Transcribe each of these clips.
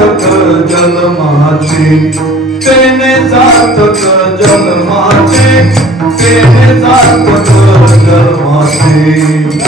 सार्थक जन्माचे तेने सार्थक जन्माचे तेने सार्थक जन्माचे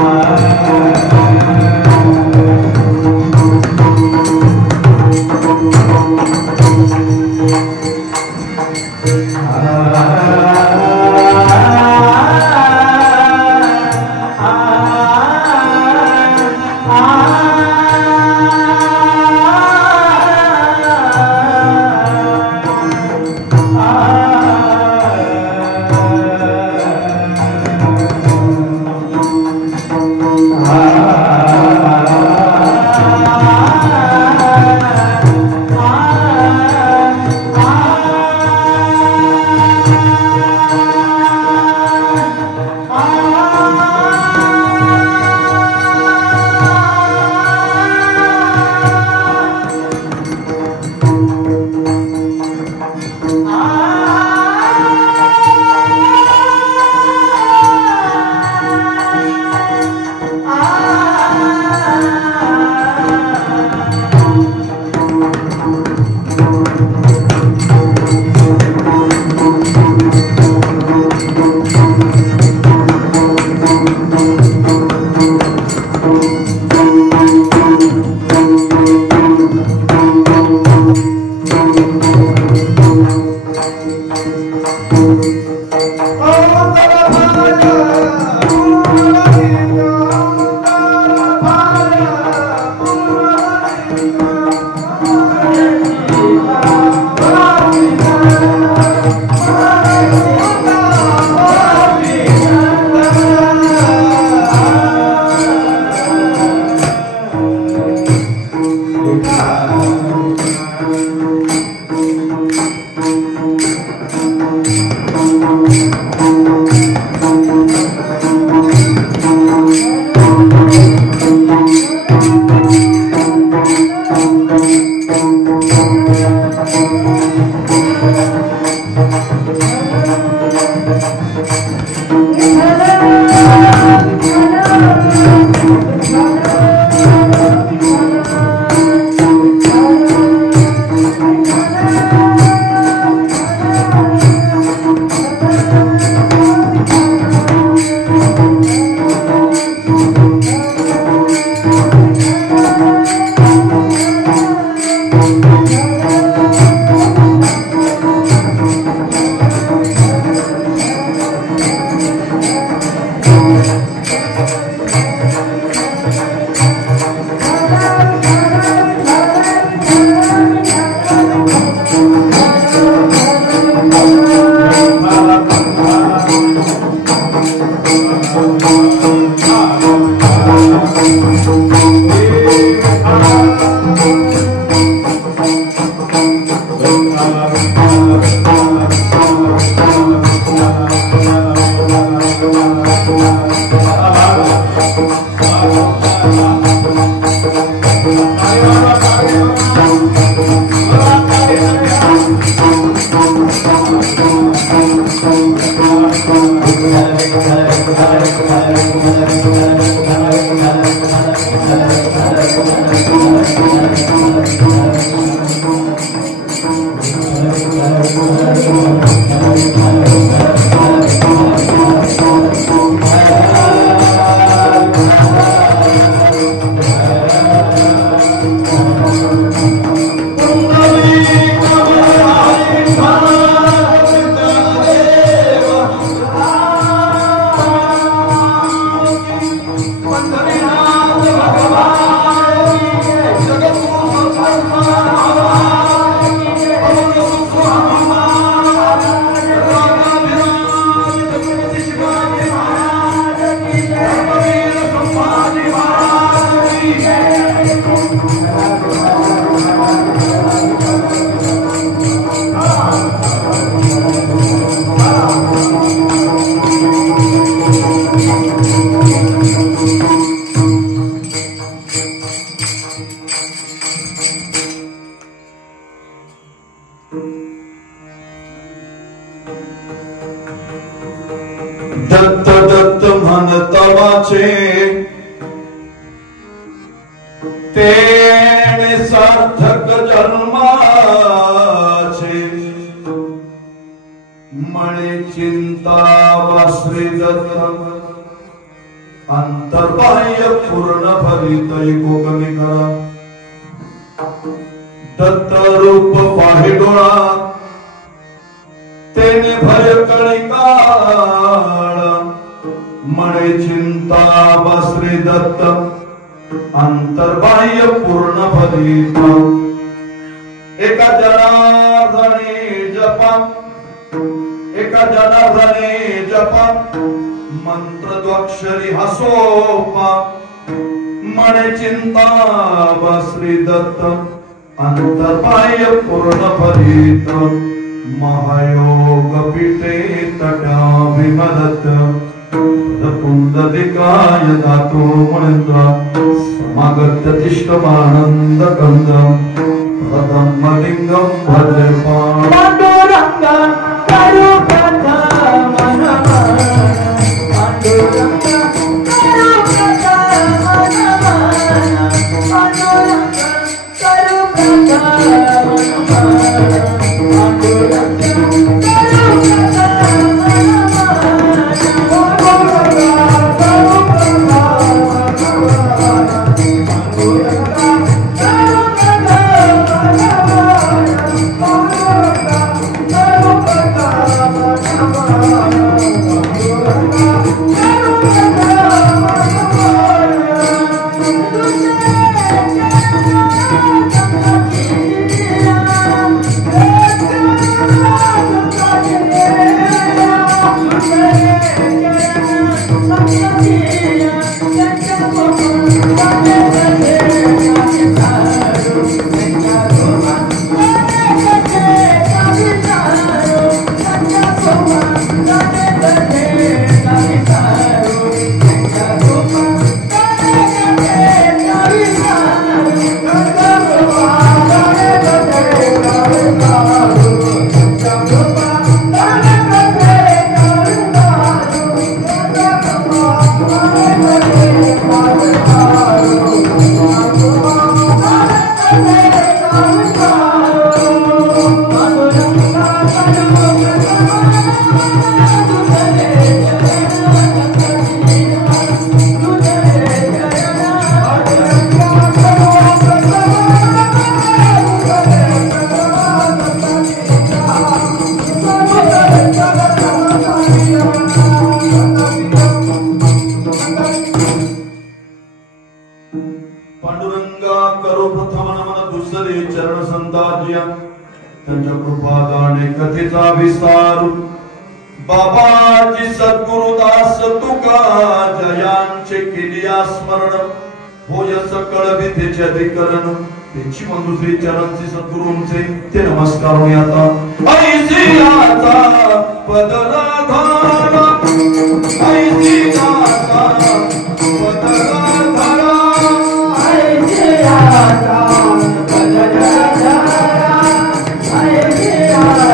Ah दत्त दत्त म्हणतवाचे तेने सार्थक जन्माचे मणे चिंता वाश्री दत्त अंतर्बाह्य पूर्ण फलित कोकणी करा दत्त रूप पाहे डोळा तेने भय कणिकाळ मणे चिंता बश्री दत्त अंतर्बाह्य पूर्ण फलित एका जनार्दने जपा मंत्र द्वाक्षरी हसोपा मणे चिंता बश्री दत्त अंतर्बाह्य पूर्ण फलित महायोग पीठे तटाभिमदत पुंडलिकाय दातो महेंद्र समागत्य तिष्ठमानंद कंद प्रथमलिंगं भजे पांडुरंग करुपथ मनमन पांडुरंग करुपथ मनमन पांडुरंग करुपथ मनमन पांडुरंगा करो प्रथम नमन दुसरे चरण संताजिया त्यांच्या कृपादाने कथेचा विस्तार बाबाजी सद्गुरुदास तुका जयांचे केलिया स्मरण होय सकळ विद्येचे अधिकरण त्यांची मंदुश्री चरणचे सद्गुरूंचे ते नमस्कार होई आता ऐसी आता पदराधारा ऐसी आता पदराधारा ऐसी आता पदराधारा ऐसी आता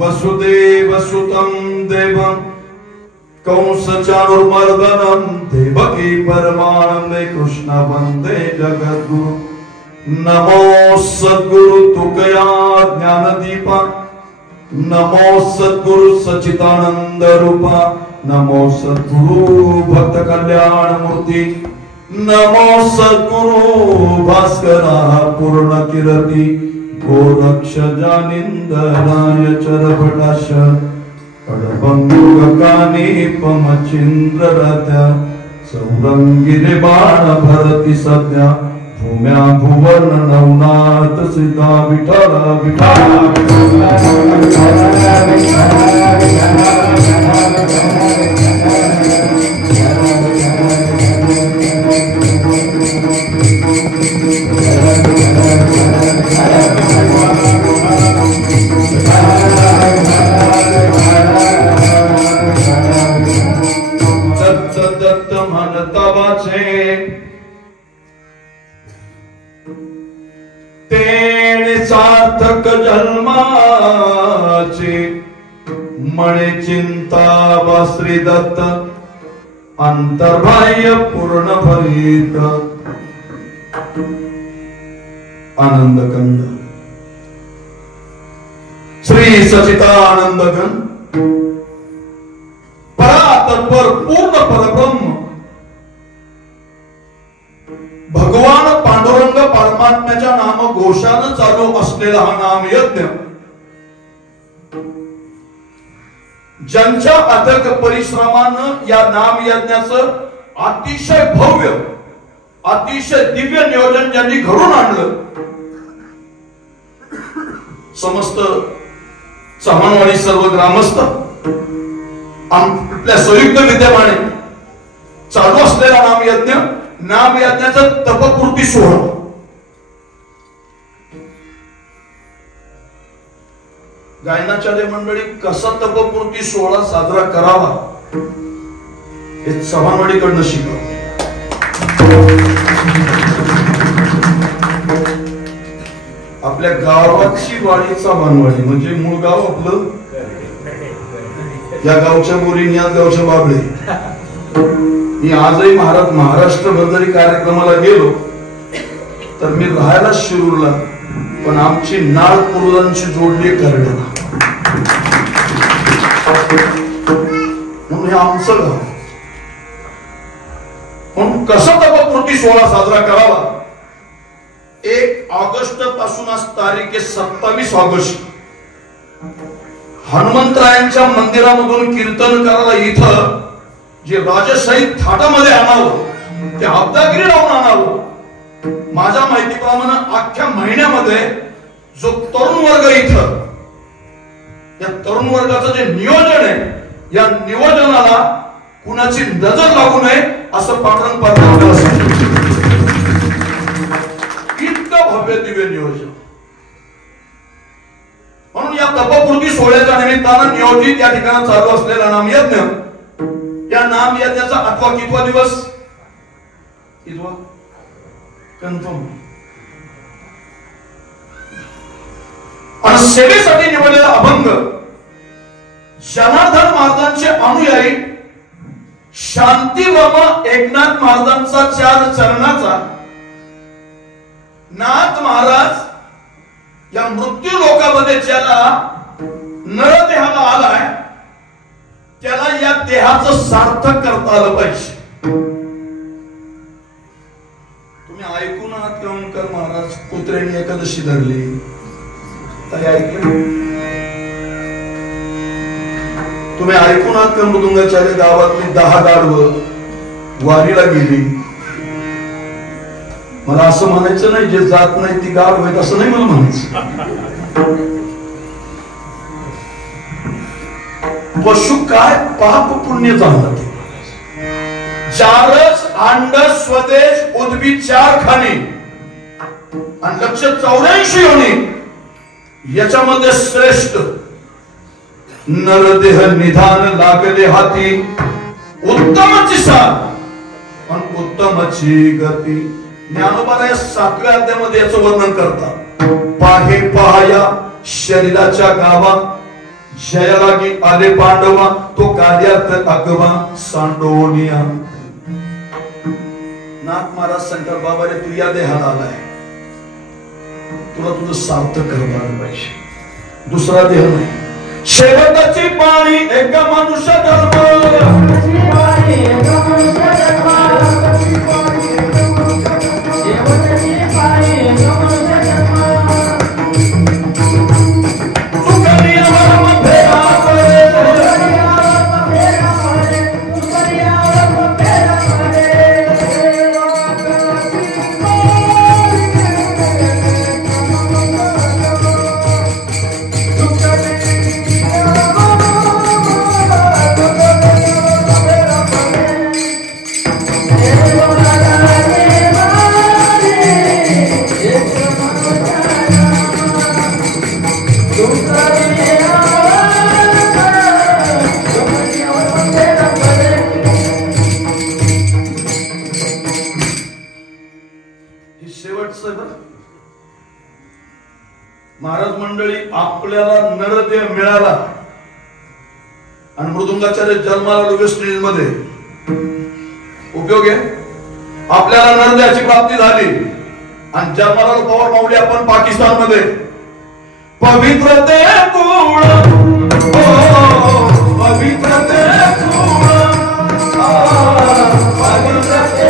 वसुदेव सुतं देवं कंस चाणूरमर्दनं देवकी परमानंदे कृष्ण वंदे जगद्गुरु नमो सद्गुरु तुकया ज्ञानदीपा नमो सद्गुरु सच्चिदानंद रूपा नमो सद्गुरु भक्त कल्याण मूर्ती नमो सद्गुरु भास्करा पूर्ण कीर्ती गोरक्ष जानिंदराय चरभटाश कडबंगुकानी पमचिंद्र रत्या सौरंगिने बाण भरती सध्या भूम्या भुवन नवनाथ सीता विठ्ठल दत्त म्हणतवाचे तेने सार्थक जन्माचे मणे चिंता वा श्री दत्त अंतर्बाह्य पूर्ण फलित आनंद कंद श्री सच्चिदानंद घन परात्पर पूर्ण परब्रह्म भगवान पांडुरंग परमात्म्याच्या नाम घोषानं चालू असलेला हा नाम यज्ञ ज्यांच्या अथक परिश्रमानं या नाम यज्ञाचं अतिशय भव्य अतिशय दिव्य नियोजन ज्यांनी घडून आणलं समस्त चव्हाणवाडी सर्व ग्रामस्थ आपल्या संयुक्त विद्यमाने चालू असलेला नाम यज्ञाचा तपपूर्ती सोहळा गायनाचार्य मंडळी कसा तपपूर्ती सोहळा साजरा करावा हे चव्हाणवाडीकडनं शिकावं. आपल्या गावाची वाडीचा वानवाडी म्हणजे मूळ गाव आपलं या गावच्या मुलींनी या गावच्या बाबळे मी आजही महाराष्ट्रभर जरी कार्यक्रमाला गेलो तर मी राहायला शिरूरला पण आमची नाळ पूर्वजांची जोडली करण्याला म्हणून हे आमचं गाव म्हणून कसा तपपूर्ती सोहळा साजरा करावा. 1 ऑगस्ट पासून आज तारीख आहे 27 ऑगस्ट हनुमंतरायांच्या मंदिरामधून कीर्तन करायला इथं जे राजशाही थाटामध्ये आणावं ते अब्दागिरी लावून आणावं. माझ्या माहितीप्रमाणे अख्ख्या महिन्यामध्ये जो तरुण वर्ग इथं, या तरुण वर्गाचं जे नियोजन आहे, या नियोजनाला कुणाची नजर लागू नये असं पाटण पातळीवर असेल. इतकं भव्य दिव्य नियोजन. म्हणून या तपपूर्ती सोहळ्याच्या निमित्तानं नियोजित या ठिकाणी चालू असलेला नामयज्ञ, या नामयज्ञाचा 8वा कितवा दिवस? कितवा? कन्फर्म. आणि सेवेसाठी निवडलेला अभंग जनार्दन महाराजांचे अनुयायी शांतीवर्मा एकनाथ महाराजांचा 4 चरणाचा नाथ महाराज या मृत्यू लोकामध्ये ज्याला नरदेहाला आलाय त्याला या देहाचं सार्थक करता आलं पाहिजे. तुम्ही ऐकून आहात ओंकार महाराज कुत्र्याने एकादशी धरली, काही ऐकलं? तुम्ही ऐकून आहात का मृदुंगाच्या गावातली 10 गाढवं वारीला गेली? मला असं म्हणायचं नाही जे जात नाही ती गाढव आहेत असं नाही मला म्हणायचं. पशु काय पाप पुण्य जाणत. 4च अंड स्वदेश उद्भिद 4 खाणी आणि 184 योनी, याच्यामध्ये श्रेष्ठ नरदेह निधान लागले हाती, उत्तमची साथ आणि उत्तमची गती. ज्ञानोबाला या 7व्या अध्यायामध्ये याचं वर्णन करतात. पाहे पहाया शरीराच्या गावा, जया लागी आले पांडवा, तो कार्यार्थ अगवा सांडोनिया. नाथ महाराज शंकर बाबा रे, तू या देहाला आलाय, तुला तुझं सार्थक करणार पाहिजे, दुसरा देह नाही. शेवटाची पाणी एक मनुष्य धर्म, महाराज मंडळी. आपल्याला नरदेह मिळाला आणि मृदुंगाचार्य जन्माला वेस्ट इंडिज मध्ये उपयोग आहे. आपल्याला नरदेहाची प्राप्ती झाली आणि जन्माला पवार माऊली आपण पाकिस्तान मध्ये. पवित्र ते कुळ, पवित्र ते कुळ, पवित्र ते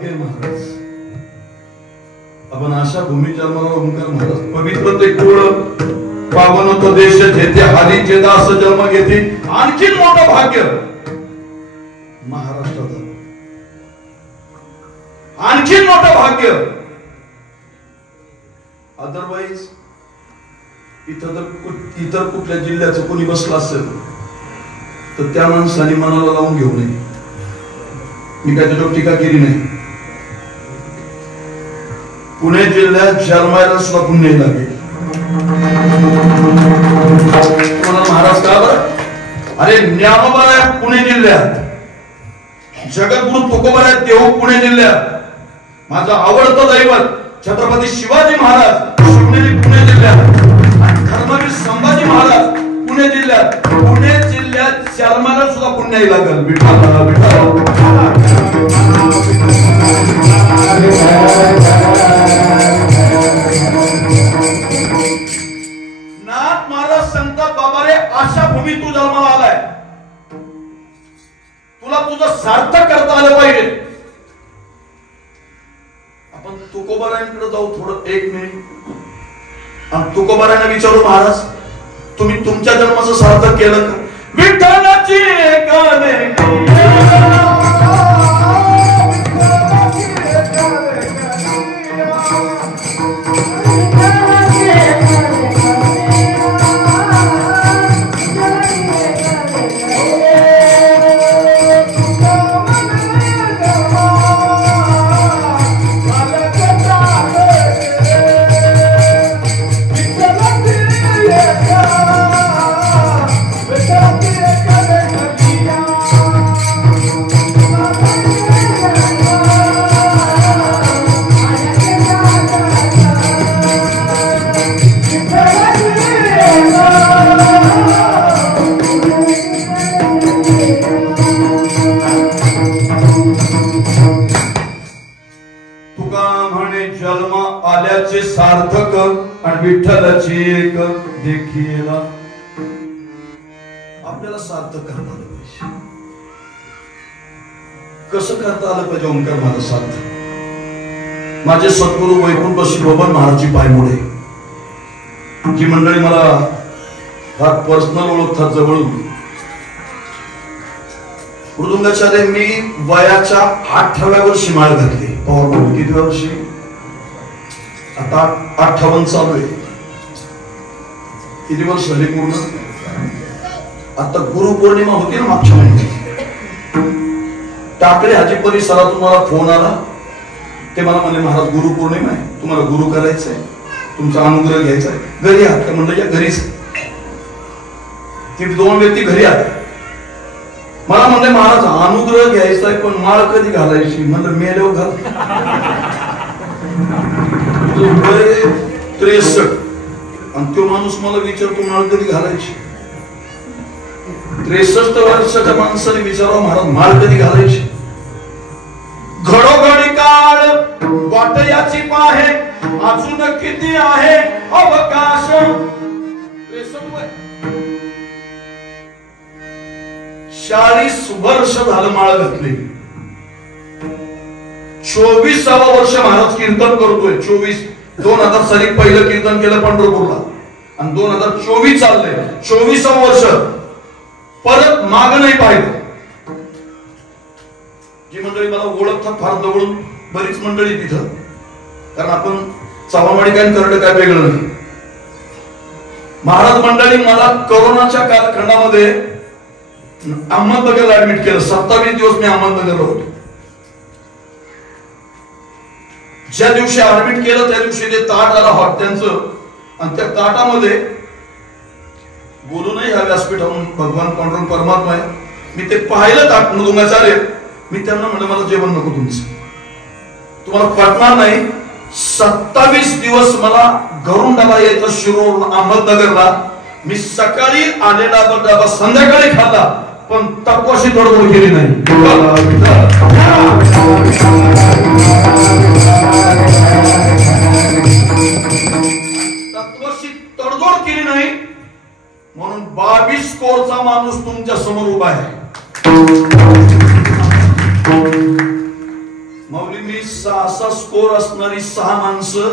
भाग्य आहे महाराज. आपण अशा भूमी जन्माला ओंकार महाराज. पवित्र ते कुळ पावन तो देश जेथे हरीचे दास जन्म घेते. आणखी मोठं भाग्य महाराष्ट्रात. आणखी मोठं भाग्य. अदरवाईज इतर कुठल्या जिल्ह्याचं कोणी बसला असेल तर त्या माणसाने मनाला लावून घेऊ नये. मी काय त्याच्यावर टीका केली नाही. पुणे जिल्ह्यात जन्मायला सुद्धा पुण्य लागेल. महाराज का बरं? अरे ज्ञानोबा आहे पुणे जिल्ह्यात. जगद्गुरु तुकोबा आहे तेव्हा पुणे जिल्ह्यात. माझं आवडतं दैवत छत्रपती शिवाजी महाराज शिवनेरी पुणे जिल्ह्यात. धर्मवीर संभाजी महाराज पुणे जिल्ह्यात. पुणे जिल्ह्यात जन्माला सुद्धा पुण्य लागेल. विठ्ठल विठ्ठल. नाथ महाराज सांगतात बाबा रे अशा भूमी तू जन्माला आलाय. तुला तुझं सार्थक करता आलं पाहिजे. आपण तुकोबारायांकडे जाऊ थोडं 1 मिनिट. आणि तुकोबारायांना विचारू महाराज तुम्ही तुमच्या जन्माचं सार्थक केलं का? विठ्ठलाची सार्थक आणि विठ्ठलाची एक देखील आपल्याला सार्थक करता आलं पाहिजे. कसं करता आलं पाहिजे ओंकार माझा सार्थक? माझे सद्गुरू वैकुंठ श्री बबन महाराजची पायमुळे जी मंडळी मला फार पर्सनल ओळखतात जवळून. मृदुंगाचार्य मी वयाच्या 8व्या वर्षी माळ घातली. पवार किती वर्षी? आता 58 चालू आहे. किती वर्ष झाली पूर्ण? आता गुरुपौर्णिमा होती ना मागच्या महिन्यात. टाकळे हाजी परिसरातून मला फोन आला. ते मला म्हणले महाराज गुरुपौर्णिमा आहे, तुम्हाला गुरु करायचंय, तुमचा अनुग्रह घ्यायचा आहे. घरी आहात का? म्हणलं या घरीच. ती 2 व्यक्ती घरी आले. मला म्हणले महाराज अनुग्रह घ्यायचा आहे पण माळ कधी घालायची? म्हणलं मेल्यावर घाल. 63 आणि तो माणूस मला विचारतो माळ कधी घालायची? 63 वर्षाच्या माणसाने विचारावं महाराज माळ कधी घालायची? घडोघडी काळ वाट याची पाहे अजून किती आहे अवकाश. 40 वर्ष झालं माळ घातली. 24वा वर्ष महाराज कीर्तन करतोय. 2000 साली पहिलं कीर्तन केलं पंढरपूरला आणि 2024 चाललंय. 24वा वर्ष परत माग नाही पाहिजे. जी मंडळी मला ओळखतात फार जवळून बरीच मंडळी तिथं, कारण आपण चावामाडी काय करडं काय वेगळं नाही. महाराज मंडळी मला कोरोनाच्या कालखंडामध्ये अहमदनगरला ऍडमिट केलं. 27 दिवस मी अहमदनगरला होतो. ज्या दिवशी ऍडमिट केलं त्या दिवशी ते ताट आला हॉट्यांचं आणि त्या ताटामध्ये बोलू नाही ह्या व्यासपीठावरून भगवान पांडुरंग परमात्मा आहे. मी ते पाहिलं ताट मृदुंगाचार्य. मी त्यांना म्हणलं मला जेवण नको तुमचं, तुम्हाला पटणार नाही. 27 दिवस मला घरून डबा यायचा शिरूर अहमदनगरला. मी सकाळी आलेला डबा संध्याकाळी खाल्ला पण तपवाशी तडजोड केली नाही. तत्वाशी तडजोड केली नाही म्हणून 22 कोरचा माणूस तुमच्या समोर उभा आहे. माऊली मी स्कोर असणारी 6 माणसं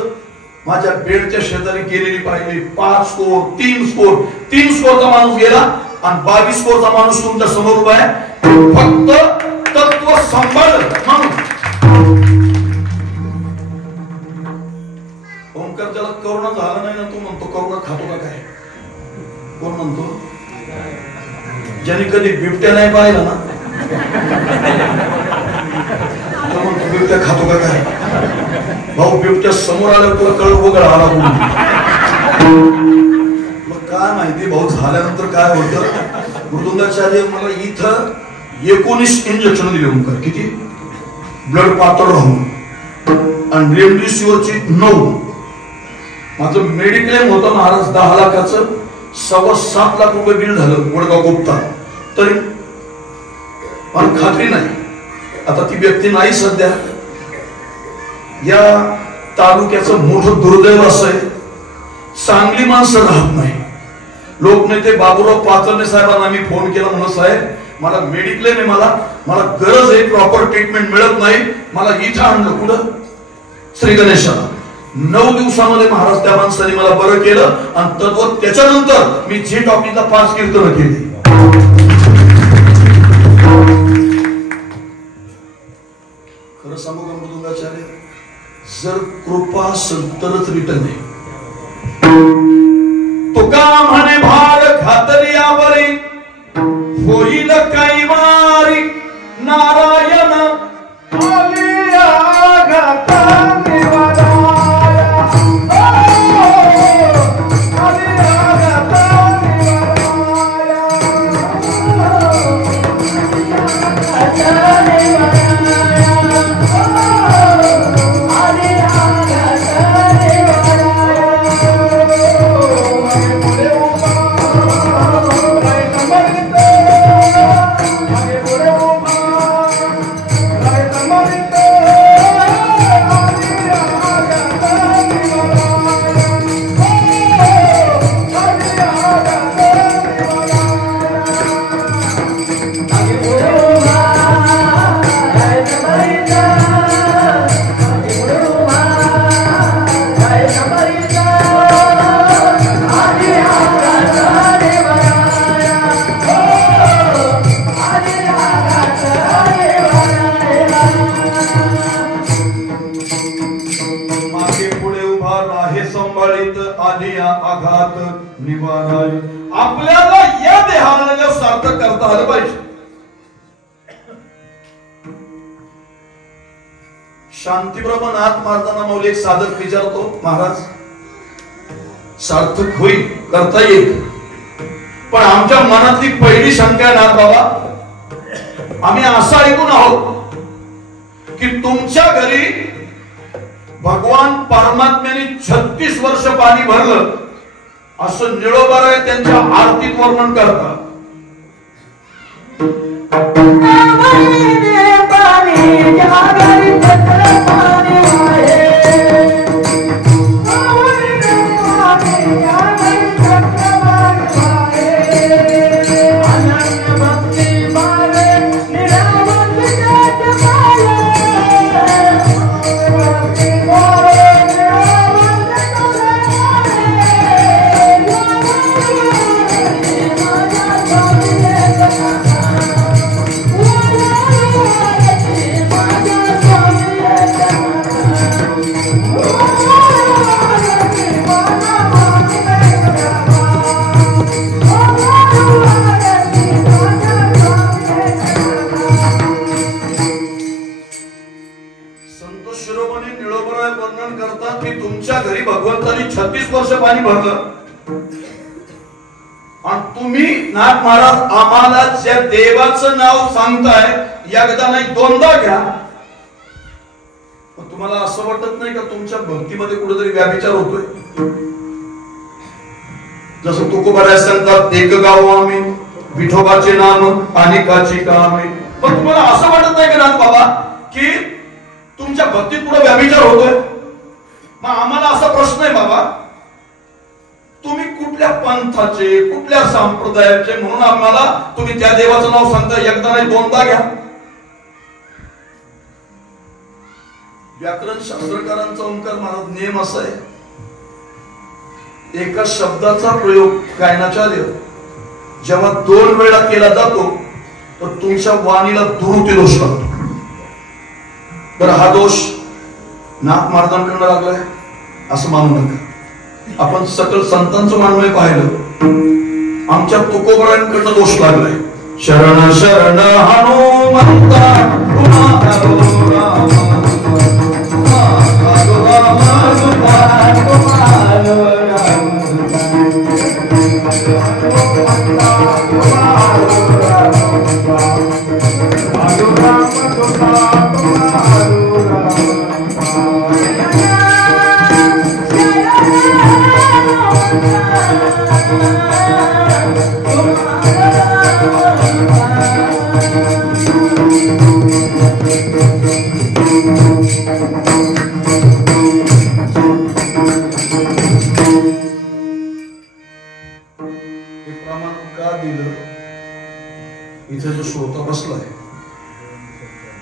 माझ्या बेडच्या शेजारी गेलेली पाहिली. 5 स्कोर 3 स्कोर 3 स्कोरचा माणूस गेला आणि 22 स्कोरचा माणूस तुमच्या समोर उभा आहे. फक्त तत्व सांभाळ म्हणून ओंकार ज्याला करोना झाला नाही ना तो म्हणतो करोना खातो का काय? कोण म्हणतो? ज्याने कधी बिबट्या नाही पाहिला ना तो म्हणतो बिबट्या खातो का काय? भाऊ बिबट्या समोर आल्यावर तुला कळ बघ आला मग काय माहिती भाऊ झाल्यानंतर काय होतं. मृदुंगाचार्य मला इथं 19 इंजेक्शन दिले ओंकार. किती? ब्लड पातळ राहून आणि रेमडेसिवीरची 9. माझं मेडिक्लेम होतं महाराज 10 लाखाचं. 7.25 लाख रुपये बिल झालं वडगाव गुप्ता. तरी मला खात्री नाही आता ती व्यक्ती नाही सध्या. या तालुक्याचं मोठं दुर्दैव असं आहे चांगली माणसं राहत नाही. लोकनेते बाबूराव पाचरणे साहेबांना मी फोन केला म्हणून साहेब मला मेडिक्लेम आहे मला गरज आहे प्रॉपर ट्रीटमेंट मिळत नाही. मला इथं आणलं कुठं? श्री गणेशाला. 9 दिवसामध्ये महाराज त्या माणसाने मला बरं केलं आणि तद्वत त्याच्यानंतर मी झी टॉकीजला 5 कीर्तनं केली. खरं सांगू का मृदुंगाचार्य जर कृपा असेल तरच रिटर्न आहे. तुका म्हणे भार घातली आवरी होईल काही वारी नारायण आलिया घाता आपल्याला या देहाला सार्थक करता आलं पाहिजे. शांतीप्रमाणात मारताना मौलिक साधक विचारतो महाराज सार्थक होईल करता येईल पण आमच्या मनातली पहिली शंका ना बाबा आम्ही असं ऐकून आहोत की तुमच्या घरी भगवान परमात्म्याने 36 वर्ष पाणी भरलं असं निळोबाराय त्यांच्या आरतीत वर्णन करतात. पाणी भरलं आणि तुम्ही नाथ महाराज आम्हाला ज्या देवाचं नाव सांगताय एकदा नाही 2दा घ्या. तुम्हाला असं वाटत नाही का तुमच्या भक्तीमध्ये कुठेतरी व्याभिचार होतोय? जसं तुकोबाराय सांगतात एक गाव आम्ही विठोबाचे नाम अनेकाची कामे. पण तुम्हाला असं वाटत नाही का नाथ बाबा की तुमच्या भक्तीत पुढे व्याभिचार होतोय? मग आम्हाला असा प्रश्न आहे बाबा तुम्ही कुठल्या पंथाचे कुठल्या संप्रदायाचे म्हणून आम्हाला तुम्ही त्या देवाचं नाव सांगता एकदा नाही 2दा घ्या. व्याकरण शास्त्रकारांचा ओंकार महाराज नियम असा आहे, एका शब्दाचा प्रयोग गायनाचार्य जेव्हा 2 वेळा केला जातो तर तुमच्या वाणीला दुरुती दोष लागतो. तर हा दोष नाथ महाराजांकडनं लागलाय असं मानू नका. आपण सकल संतांचं वाङ्मय पाहिलं, आमच्या तुकोबरांकडनं दोष लागलाय. शरण शरण हनुमंता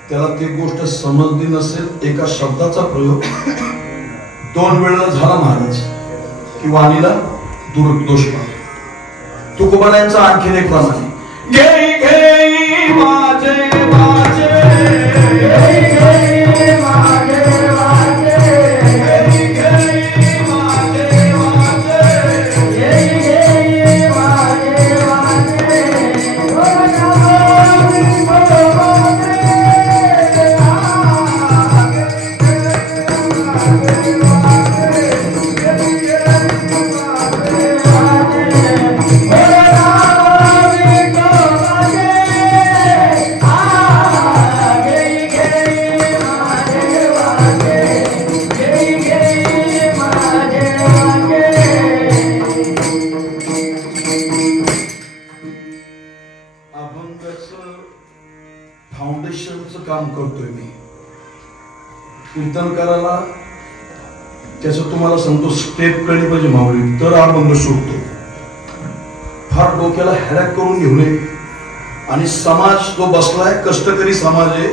त्याला ती गोष्ट समजली नसेल. एका शब्दाचा प्रयोग 2 वेळा झाला महाराज की वाणीला दोष लागतो. तुकोबारायांचा आणखीन एक प्रमाण आहे, घेई घेई माझे माझे घेई घेई माझे माझे घेई घेई माझे माझे घेई घेई माझे माझे काम करतोय मी. कीर्तन करायला त्याचं तुम्हाला सांगतो स्टेप कळली पाहिजे मावळी, तर अभंग शोधतो. फार डोक्याला हॅरॅक करून घेऊ नये. आणि समाज जो बसलाय, कष्टकरी समाज आहे,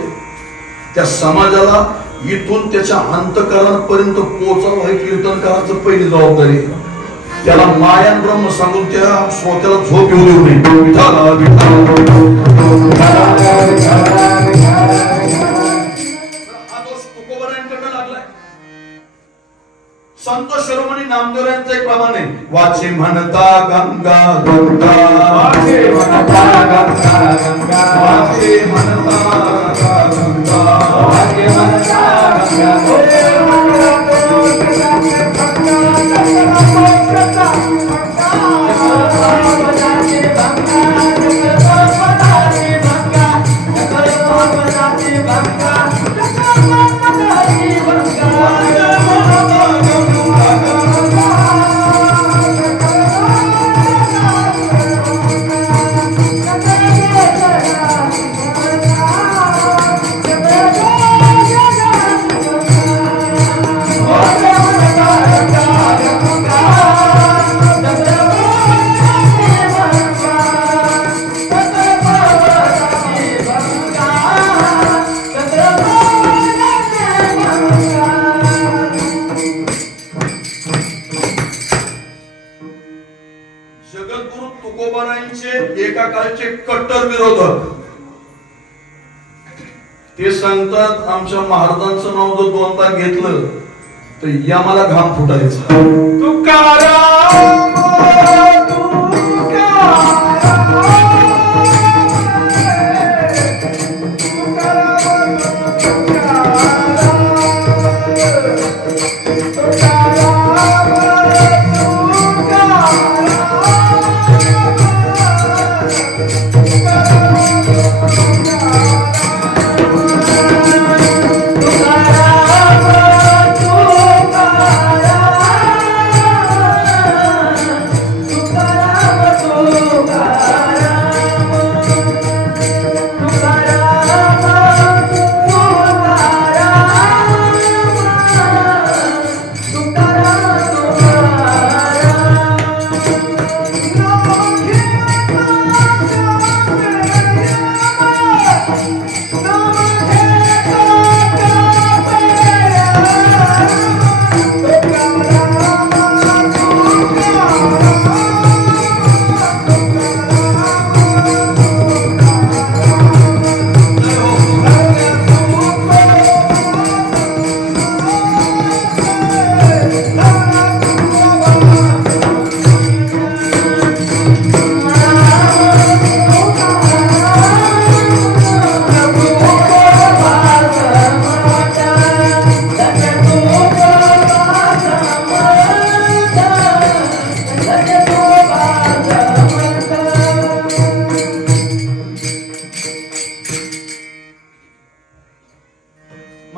त्या समाजाला इथून त्याच्या अंतःकरणापर्यंत पोहोचावं हे कीर्तनकाराचं पहिली जबाबदारी. त्याला मायान ब्रह्म सांगून त्या श्रोत्याला झोप येऊ देऊ नये. संत शिरोमणी नामदेवरायांचं एक प्रमाण आहे, वाचे म्हणता गंगा गंगा वाचे म्हणता गंगा गंगा वाचे म्हणता गंगा वाचे म्हणता एका काळचे कट्टर विरोधक ते सांगतात, आमच्या महाराजांचं नाव जर 2दा घेतलं तर यामाला घाम फुटायचा. तुकाराम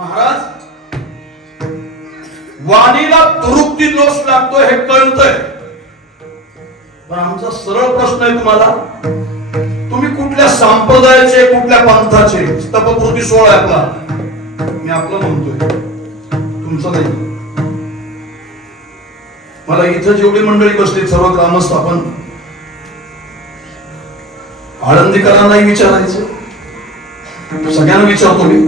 महाराज, वाणीला दुरुक्ती दोष लागतोय हे कळतंय, पण आमचा सरळ प्रश्न आहे तुम्हाला, तुम्ही कुठल्या संप्रदायाचे, कुठल्या पंथाचे? तपकृती 16 आहे आपला, मी आपलं म्हणतोय, तुमचं नाही. मला इथं जेवढी मंडळी बसली सर्व ग्रामस्थ, आपण आळंदीकरांनाही विचारायचं, सगळ्यांना विचारतो मी,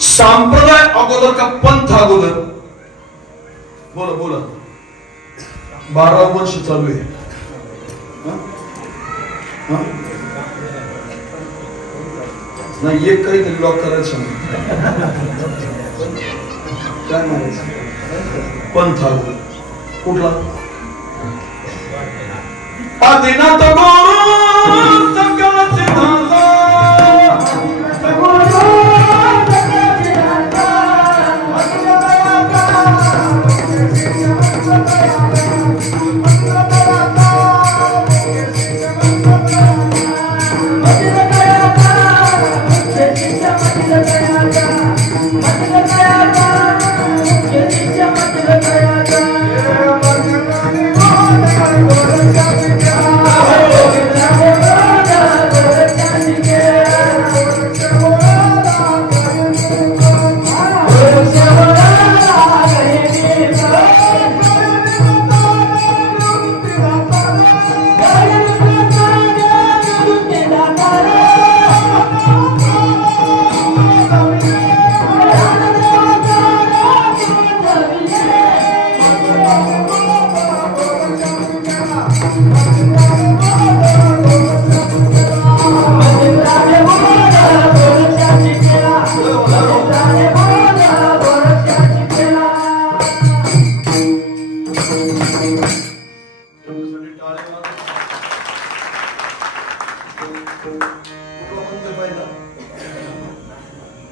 संप्रदाय अगोदर का पंथ अगोदर? बोला बोला. 12 वर्ष चालू आहे. नाही, एक काहीतरी लॉक करायचं, काय म्हणायचं? पंथ अगोदर कुठला? आदिनाथ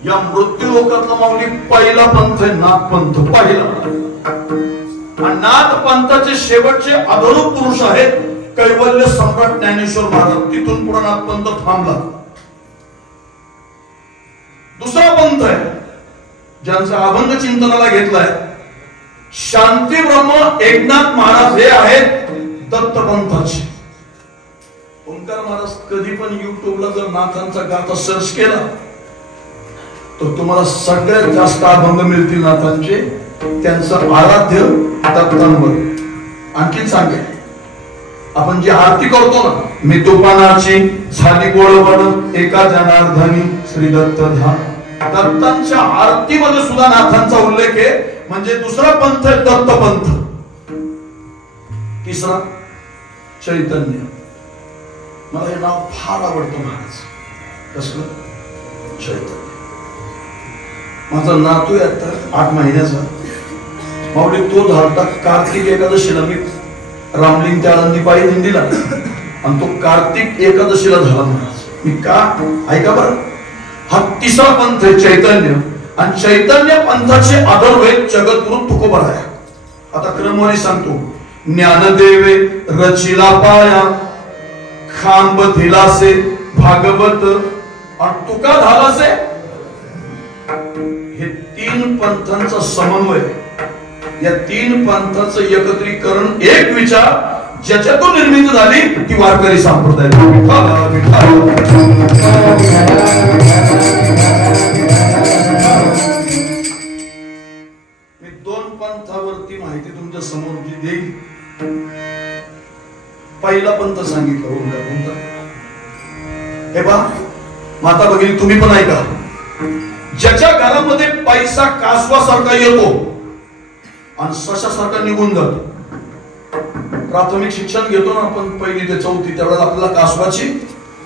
या मृत्यू लोकातला माऊली पहिला पंथ आहे नाथपंथ, पहिला. आणि नाथपंथाचे शेवटचे अधरूप पुरुष आहेत कैवल्य सम्राट ज्ञानेश्वर महाराज. तिथून पुढे नाथपंथ थांबला. दुसरा पंथ आहे ज्यांचा अभंग चिंतनाला घेतलाय शांती ब्रह्म एकनाथ महाराज, हे आहेत दत्तपंथाचे. ओंकार महाराज कधी पण युट्यूबला जर नाथांचा गाथा सर्च केला तर तुम्हाला सगळ्यात जास्त अभंग मिळतील नाथांचे, त्यांचं आराध्य दत्तांवर. आणखी सांगेल, आपण जी आरती करतो ना, मी तुपानाची झाली गोळवण एका जनार्दनी श्री दत्त धाम, दत्तांच्या आरतीमध्ये सुद्धा नाथांचा उल्लेख आहे. म्हणजे दुसरा पंथ आहे दत्तपंथ. तिसरा चैतन्य. मला हे नाव फार आवडतं महाराज. कसलं? चैतन्य. माझा नातू आहे आता 8 महिन्याचा. माऊली तो झालता कार्तिक एकादशीला. मी रामलिंग त्या आळंदी पायी दिंडीला, आणि तो कार्तिक एकादशीला झाला महाराज. मी का? ऐका बरं, हा तिसरा पंथ आहे चैतन्य. आणि चैतन्य पंथाचे अधर्वेद जगद्गुरु तुकोबा आहे. आता क्रमवारी सांगतो. ज्ञानदेवे रचिला पाया, खांब धिलासे भागवत, आणि तुका झालासे. हे 3 पंथांचा समन्वय, या 3 पंथांचं एकत्रीकरण, एक विचार ज्याच्यातून निर्मिती झाली ती वारकरी संप्रदाय. मी 2 पंथावरती माहिती तुमच्या समोर देईल. पहिला पंथ सांगितलं ओंकार पंथ. हे पहा माता भगिनी, तुम्ही पण ऐका. ज्याच्या घरामध्ये पैसा कासवासारखा येतो आणि सशासारखा निघून जातो. प्राथमिक शिक्षण घेतो ना आपण 1ली ते 4थी, त्यावेळेला आपल्याला कासवाची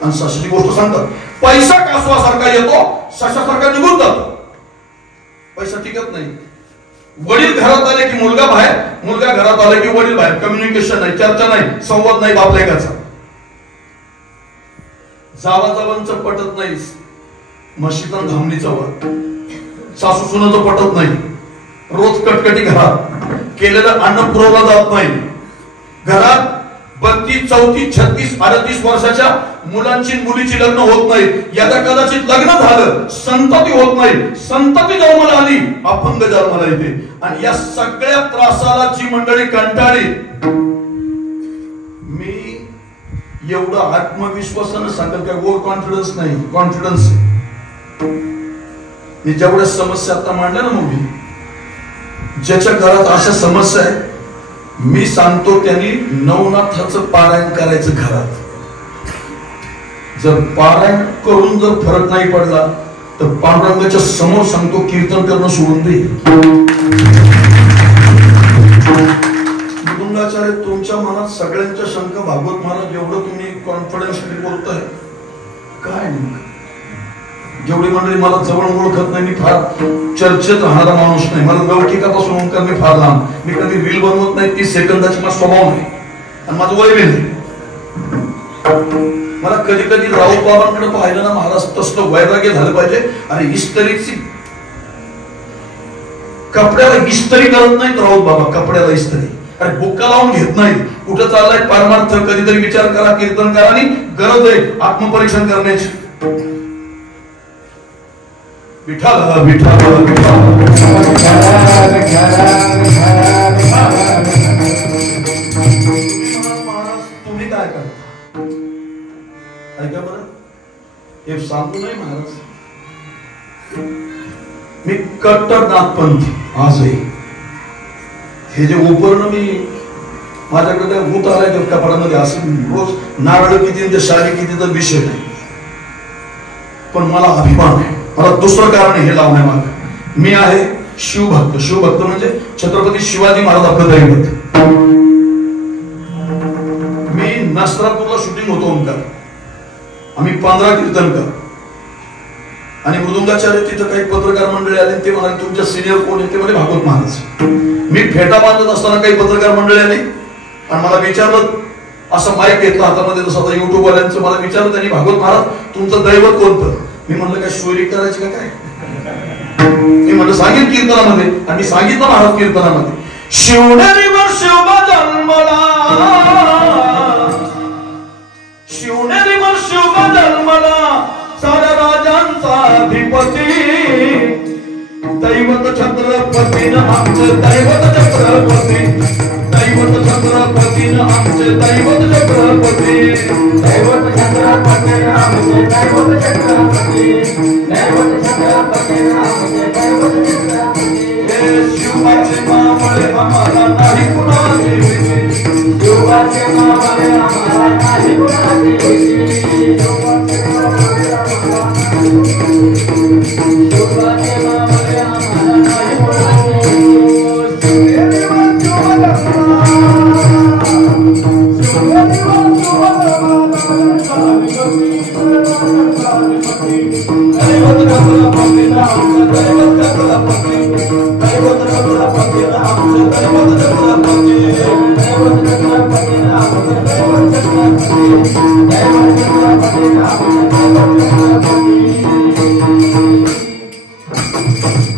आणि सशाची गोष्ट सांगतात. पैसा कासवासारखा येतो, सशासारखा निघून जातो. पैसा टिकत नाही. वडील घरात आले की मुलगा बाहेर, मुलगा घरात आले की वडील बाहेर. कम्युनिकेशन नाही, चर्चा नाही, संवाद नाही बापलेकाचा. जावाजावांचं पटत नाही, म्हशीचा धामणीचा वाद. सासू सुनाचं पटत नाही. रोज कटकटी घरात, केलेलं अन्न पुरवलं जात नाही. घरात 32, 34, 36, 38 वर्षाच्या मुलांची मुलीची लग्न होत नाही, याचा कदाचित लग्न झालं, संतती होत नाही, संतती जन्माला आली, अपंग जन्माला येते. आणि या सगळ्या त्रासाला जी मंडळी कंटाळली, मी एवढं आत्मविश्वासानं सांगेल, काय ओव्हर कॉन्फिडन्स नाही, कॉन्फिडन्स. मी जेवढ्या समस्या आता मांडल्या ना मुली, ज्याच्या घरात अशा समस्या आहे, मी सांगतो त्यांनी नवनाथाचं पारायण करायचं घरात. जर पारायण करून जर फरक नाही पडला तर पांडुरंगाच्या समोर सांगतो कीर्तन करणं सोडून दे. मुदुंगाचार्य, तुमच्या मनात सगळ्यांच्या शंका, भागवत महाराज एवढं तुम्ही कॉन्फिडन्स बोलताय काय नाही. जेवढी मंडळी मला जवळ ओळखत नाही, मी फार चर्चेत राहणारा माणूस नाही, मला लौकिकापासून ओंकार मी फार लांब, मी कधी रील बनवत नाही, 30 सेकंदाची माझा स्वभाव नाही आणि माझं वय बी नाही. मला कधी कधी राऊत बाबांकडे पाहिलं ना, महाराज तसलं वैराग्य झालं पाहिजे. अरे इस्त्रीची, कपड्याला इस्त्री करत नाहीत राऊत बाबा, कपड्याला इस्त्री. अरे बुक्का लावून घेत नाही, कुठं चाललाय परमार्थ, कधीतरी विचार करा, कीर्तन करा, आणि गरज आहे आत्मपरीक्षण करण्याची. विठाला विठाला महाराज तुम्ही काय करता ऐका बरं, हे सांगू नाही महाराज, मी कट्टर नाथपंथी आजही. हे जे उपर्ण मी माझ्याकडे भूत आलाय कपाडामध्ये, असं रोज नारळ किती, शाली किती, तर विषय नाही. पण मला अभिमान आहे, मला दुसरं कारण हे लावण्या माग, मी आहे शिवभक्त. शिवभक्त म्हणजे छत्रपती शिवाजी महाराज आपलं दैवत. मी नसरापूरला शूटिंग होतो ओंकार, आम्ही 15 कीर्तनकर आणि मृदुंगाचार्य. तिथं काही पत्रकार मंडळी आले, ते म्हणाले तुमच्या सिनियर कोण आहे, ते म्हणजे भागवत महाराज. मी फेटा बांधत असताना काही पत्रकार मंडळी आली आणि मला विचारलं, असं माईक घेतला हातामध्ये, जसं आता युट्यूब वाल्यांचं, मला विचारलं त्यांनी, भागवत महाराज तुमचं दैवत कोणतं. मी म्हणलं काय शोरी करायची का काय, मी म्हणलं सांगेन कीर्तनामध्ये, आणि मी सांगितलं महाराज कीर्तनामध्ये, शिवनेरीवर शिव जन्मला, शिवनेरीवर शिव जन्मला, साऱ्या राजांचा अधिपती, दैवत छत्रपतीनं आमचं दैवत छत्रपती, दैवत छत्रपतीनं आमचे दैवत छत्रपती, दैवत छत्रपतीनं आमचे दैवत छत्रपती, दैवत छत्रपतीनं आमचे दैवत छत्रपती. हे शिवाचे मावळे आम्हाला नाही कुणाची भीती, शिवाचे मावळे आम्हाला नाही कुणाची भीती, शिवाचे मावळे आम्हाला नाही कुणाची भीती, शिवाचे मावळे आम्हाला नाही कुणाची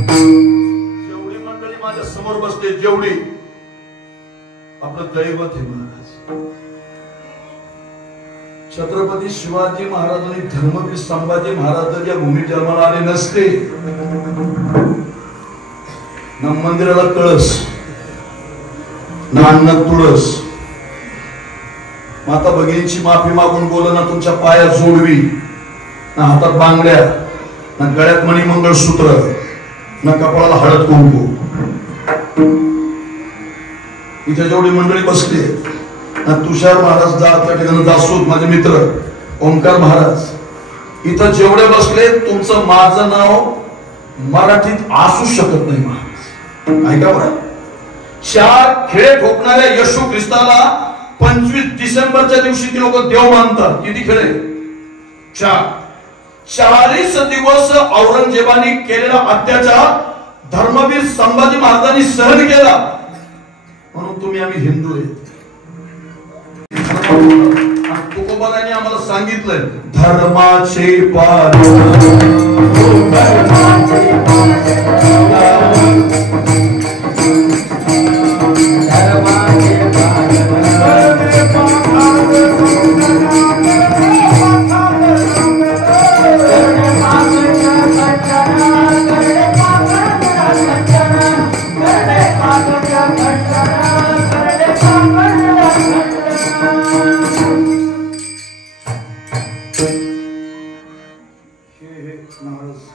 जेवढी मंडळी माझ्या समोर बसते, जेवढी आपलं दैवत आहे महाराज. छत्रपती शिवाजी महाराज आणि धर्मवीर संभाजी महाराज जर या भूमीत जन्माला आले नसते ना, मंदिराला कळस ना, अन्नात तुळस, माता भगिनीची माफी मागून बोल ना, तुमच्या पायात जोडवी ना, हातात बांगड्या ना, गळ्यात मणी मंगळसूत्र ना, कपाळाला हळद कुंकू. इथे जेवढी मंडळी बसली ना, तुषार महाराज त्या ठिकाणी दासोद माझे मित्र, ओंकार महाराज, इथं जेवढे बसले, तुमचं माझं नाव मराठीत असू शकत नाही महाराज. ऐका बरं, 4 खेळे ठोकणाऱ्या येशू ख्रिस्ताला 25 डिसेंबरच्या दिवशी ती लोक देव मानतात. किती खेळे? 4. 40 दिवस औरंगजेबाने केलेला अत्याचार धर्मवीर संभाजी महाराजांनी सहन केला, म्हणून तुम्ही आम्ही हिंदू आहेत. तुकोबांनी आम्हाला सांगितलंय, धर्माचे पालन, धर्माचे पालन,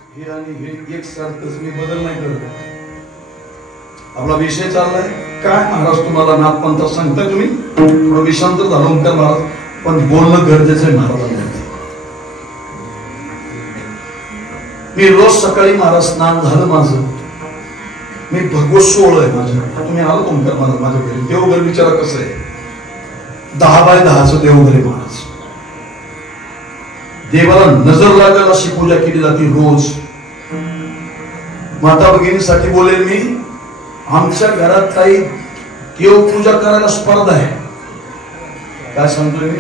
हे आणि हे एक सारखंच, मी बदल नाही करत. आपला विषय चाललाय काय महाराज तुम्हाला नाथपंथात सांगताय तुम्ही, थोडं विषांतर झालं ओंकार महाराज, पण बोलणं गरजेचं आहे महाराजांना. मी रोज सकाळी महाराज स्नान झालं माझं, मी भगवत सोहळं आहे माझं. तुम्ही आलो ओंकार महाराज माझ्या घरी, देवघर विचारा कसं आहे, 10 बाय 10चं देवघर आहे महाराज. देवाला नजर लागेल अशी पूजा केली जाते रोज. माता भगिनीसाठी बोलेल मी, आमच्या घरात काही देवपूजा करायला स्पर्धा आहे. काय सांगतोय मी,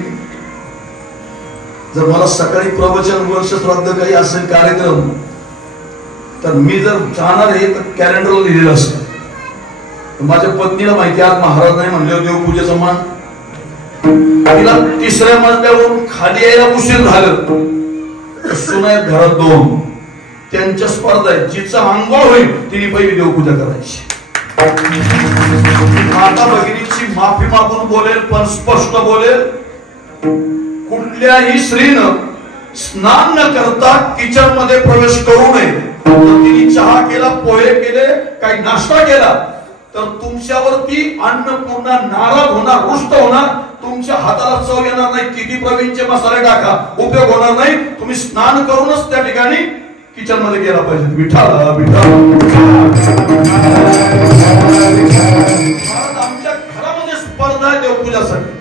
जर मला सकाळी प्रवचन वर्ष श्राद्ध काही असेल कार्यक्रम, तर मी जर जाणार आहे तर कॅलेंडरला लिहिलेलं असतं. माझ्या पत्नीला माहिती आज महाराज नाही म्हणले देवपूजेचा मान, तिला 3ऱ्या मजल्यावरून खाली यायला उशीर झालं. सुनाय घरात 2, त्यांच्या स्पर्धा आहे, जिचा अंघोळ होईल तिने पहिली देवपूजा करायची. माता भगिनीची माफी मागून बोलेल, पण स्पष्ट बोलेल, कुठल्याही स्त्रीनं स्नान न करता किचन मध्ये प्रवेश करू नये. तिने चहा केला, पोहे केले, काही नाश्ता केला तर तुमच्यावरती अन्नपूर्णा नाराज होणार, रुष्ट होणार, तुमच्या हाताला चव येणार नाही. किती प्रवीणचे मसाले टाका, उपयोग होणार नाही. तुम्ही स्नान करूनच त्या ठिकाणी किचन मध्ये गेला पाहिजे. विठाला विठाला आमच्या घरामध्ये स्पर्धा आहे देवपूजासाठी.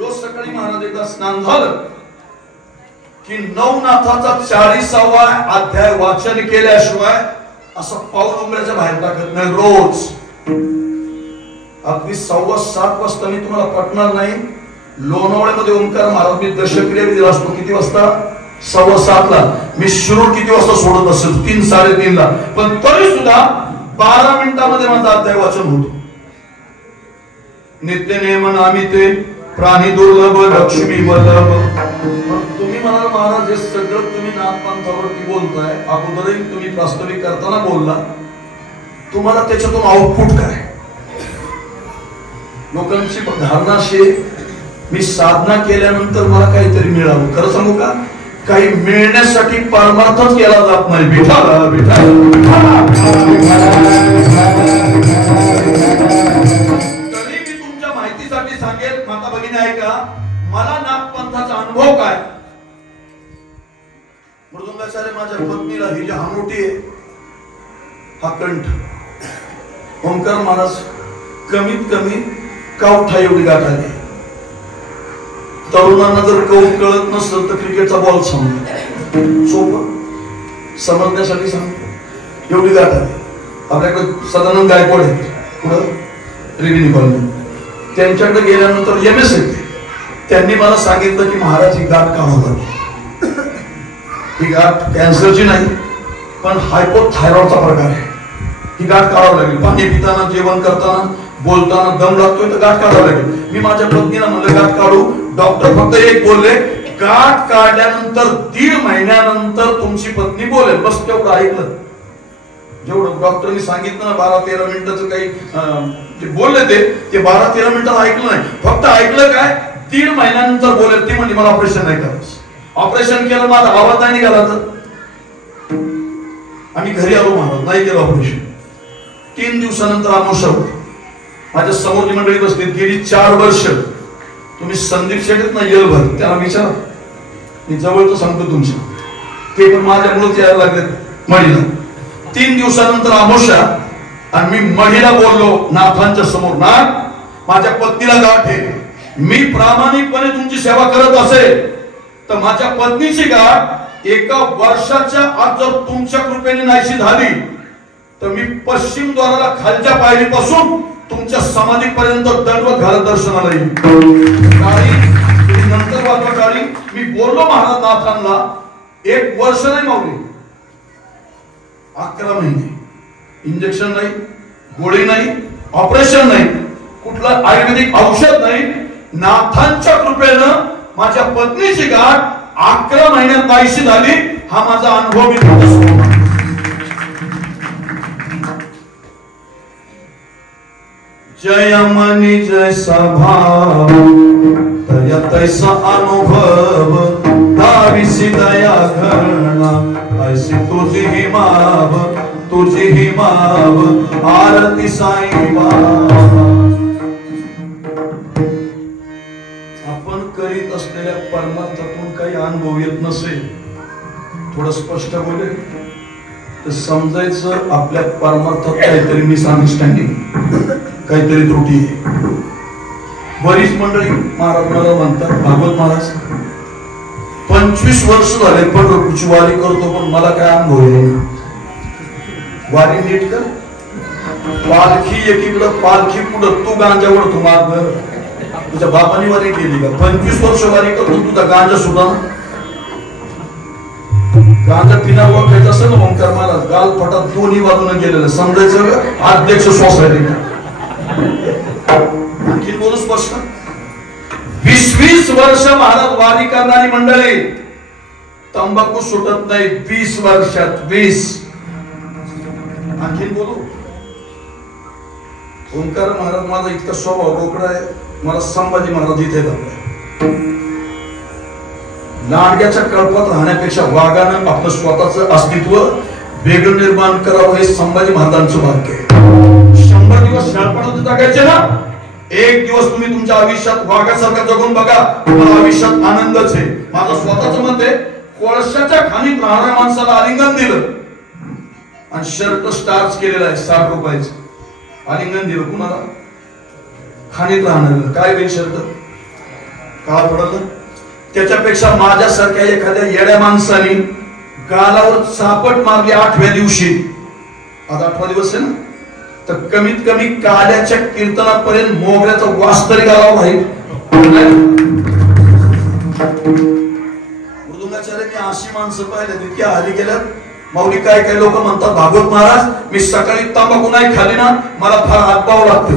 रोज सकाळी महाराज एकदा स्नान झालं की नवनाथाचा 40वा अध्याय वाचन केल्याशिवाय असं पाऊल उंबऱ्याच्या बाहेर टाकत नाही. रोज अगदी 7:15 वाजता, मी तुम्हाला पटणार नाही, लोणावळ्यामध्ये ओंकार महाराज मी दशक्रिया दिला असतो. किती वाजता? 7:15ला. मी शिरूर किती वाजता सोडत असेल? 3-3:30ला. पण तरी सुद्धा 12 मिनिटांमध्ये माझा अध्याय वाचन होतो. नित्य नेम नामिते प्राणी दुर्लभ लक्ष्मी वल्लभ. तुम्ही म्हणाल महाराज हे सगळं तुम्ही नाथपंथावरती बोलताय, अगोदरही तुम्ही प्रास्ताविक करताना बोलला, तुम्हाला त्याच्यातून आउटपुट काय? लोकांची धारणा अशी, मी साधना केल्यानंतर मला काहीतरी मिळावं. खरं सांगू का, काही मिळण्यासाठी परमार्थच केला जात नाही. विठाला विठाला. तरी मी तुमच्या माहितीसाठी सांगेल, माता भगिनी ऐका, मला नाथपंथाचा अनुभव काय. मृदुंगाचार्य माझ्या पत्नीला ही जी हानोटी आहे, हा कंठ, ओंकार महाराज कमीत कमी कावठा एवढी गाठ आली. तरुणांना जर कौन कळत नसलं तर क्रिकेटचा बॉल समजा, सोपं समजण्यासाठी सांगतो, एवढी गाठ आली. आपल्याकडे सदानंद गायकवाड आहेत, पुढं त्रिवेणी कॉलनी, त्यांच्याकडे गेल्यानंतर MS येते. त्यांनी मला सांगितलं की महाराज ही गाठ काढावं लागेल. ही गाठ कॅन्सरची नाही, पण हायपोथायरॉइडचा प्रकार आहे. ही गाठ काढावं लागेल. पाणी पिताना, जेवण करताना, बोलताना दम लागतोय तर गाठ काढावं लागेल. मी माझ्या पत्नीला म्हणलं गाठ काढू. डॉक्टर फक्त एक बोलले, गाठ काढल्यानंतर 1.5 महिन्यानंतर तुमची पत्नी बोलेल. बस तेवढं ऐकलं. जेवढं डॉक्टरनी सांगितलं ना 12-13 मिनिटाचं काही जे बोलले ते 12-13 मिनिटात ऐकलं नाही. फक्त ऐकलं काय, 1.5 महिन्यानंतर बोलेल. ती म्हणजे मला ऑपरेशन नाही करायचं. ऑपरेशन केलं, माझा आवाज नाही निघाला तर आम्ही घरी आलो महाराज, नाही केलं ऑपरेशन. 3 दिवसानंतर अमावस्या होती. माझ्या समोरची मंडळी बसली. गेली 4 वर्ष तुम्ही संदीप शेठत ना येलभर, त्याला विचारा, मी जवळचं सांगतो तुमच्या, ते पण माझ्यामुळेच यायला लागले मढीला. 3 दिवसानंतर अमावस्या, आणि मी मढीला बोललो नाथांच्या समोर, नाथ माझ्या पत्नीला गाठ आहे, मी प्रामाणिकपणे तुमची सेवा करत असेल तर माझ्या पत्नीची गाठ 1 वर्षाच्या आत जर तुमच्या कृपेने नाहीशी झाली तर मी पश्चिम द्वाराला खालच्या पायरीपासून तुमच्या समाधीपर्यंत दंडवत घालत दर्शनाला येईल. नंतर वाजवा टाळी. मी बोललो महाराज नाथांना, 1 वर्ष नाही मावली, 11 महिने. इंजेक्शन नाही, गोळी नाही, ऑपरेशन नाही, कुठलं आयुर्वेदिक औषध नाही. नाथांच्या कृपेनं माझ्या पत्नीची गाठ 11 महिन्यात नाहीशी झाली. हा माझा अनुभव मी तुमचा. जय मनी जैसा भाव तया तैसा अनुभव. करावीसी दया घरणा ऐसी तुझी ही माव आरती साई बाबा. आपण करीत असलेल्या परमार्थातून काही अनुभव येत नसेल, थोडं स्पष्ट बोलेल तर समजायचं आपल्या परमार्थात काहीतरी मिसअंडरस्टँडिंग, काहीतरी त्रुटी आहे. बरीच मंडळी महाराज मला म्हणतात, भागवत महाराज 25 वर्ष झाले पंढरपूरची वारी करतो पण मला काय अनुभव येईल. वारी नीट कर, पालखी एकीकडं पालखी पुढं, तू गांजा ओढतो मार्ग. तुझ्या बापाने वारी केली का? 25 वर्ष वारी करतो, तुझा गांजा सुद्धा गांजा पिना ओळखायचं असं ना ओंकार महाराज गाल फटात दोन्ही बाजूने गेलेलं समजायचं. अध्यक्ष सोसायटी आणखी बोलू स्पष्ट. 20 वर्ष महाराज वारी करणारी मंडळी, तंबाखू सुटत नाही 20 वर्षात 20. आणखी बोलू. ओंकार महाराज माझा इतका स्वभाव रोकडा आहे, मला संभाजी महाराज इथे लांडग्याच्या कळपात राहण्यापेक्षा वाघानं आपलं स्वतःचं अस्तित्व वेगळं निर्माण करावं हे संभाजी महाराजांचं भाग्य आहे. 100 दिवस शाळपणात टाकायचे ना, एक दिवस तुम्ही तुमच्या आयुष्यात वाघासारखं जगून बघा, तुम्हाला आयुष्यात आनंदच आहे. माझं स्वतःच मत आहे, कोळशाच्या खाणीत राहणाऱ्या माणसाला आलिंगन दिलं आणि शर्ट स्टार्च केलेला आहे 60 रुपयाचं, आलिंगन दिलं कुणाला? खाणीत राहणार. काय होईल शर्ट का पडलं? त्याच्यापेक्षा माझ्यासारख्या एखाद्या येड्या माणसाने गालावर चापट मारली 8व्या दिवशी, आज 8वा दिवस आहे ना, तर कमीत कमी काल्याच्या कीर्तनापर्यंत मोगऱ्याचा वास तरी गालावर राहील. मृदुंगाचार्यांनी अशी माणसं पाहिली इतक्या हाली गेल्यात. माऊली काय काय लोक म्हणतात, भागवत महाराज मी सकाळी तंबाखू नाही खाली ना मला फार हातपाव लागतं.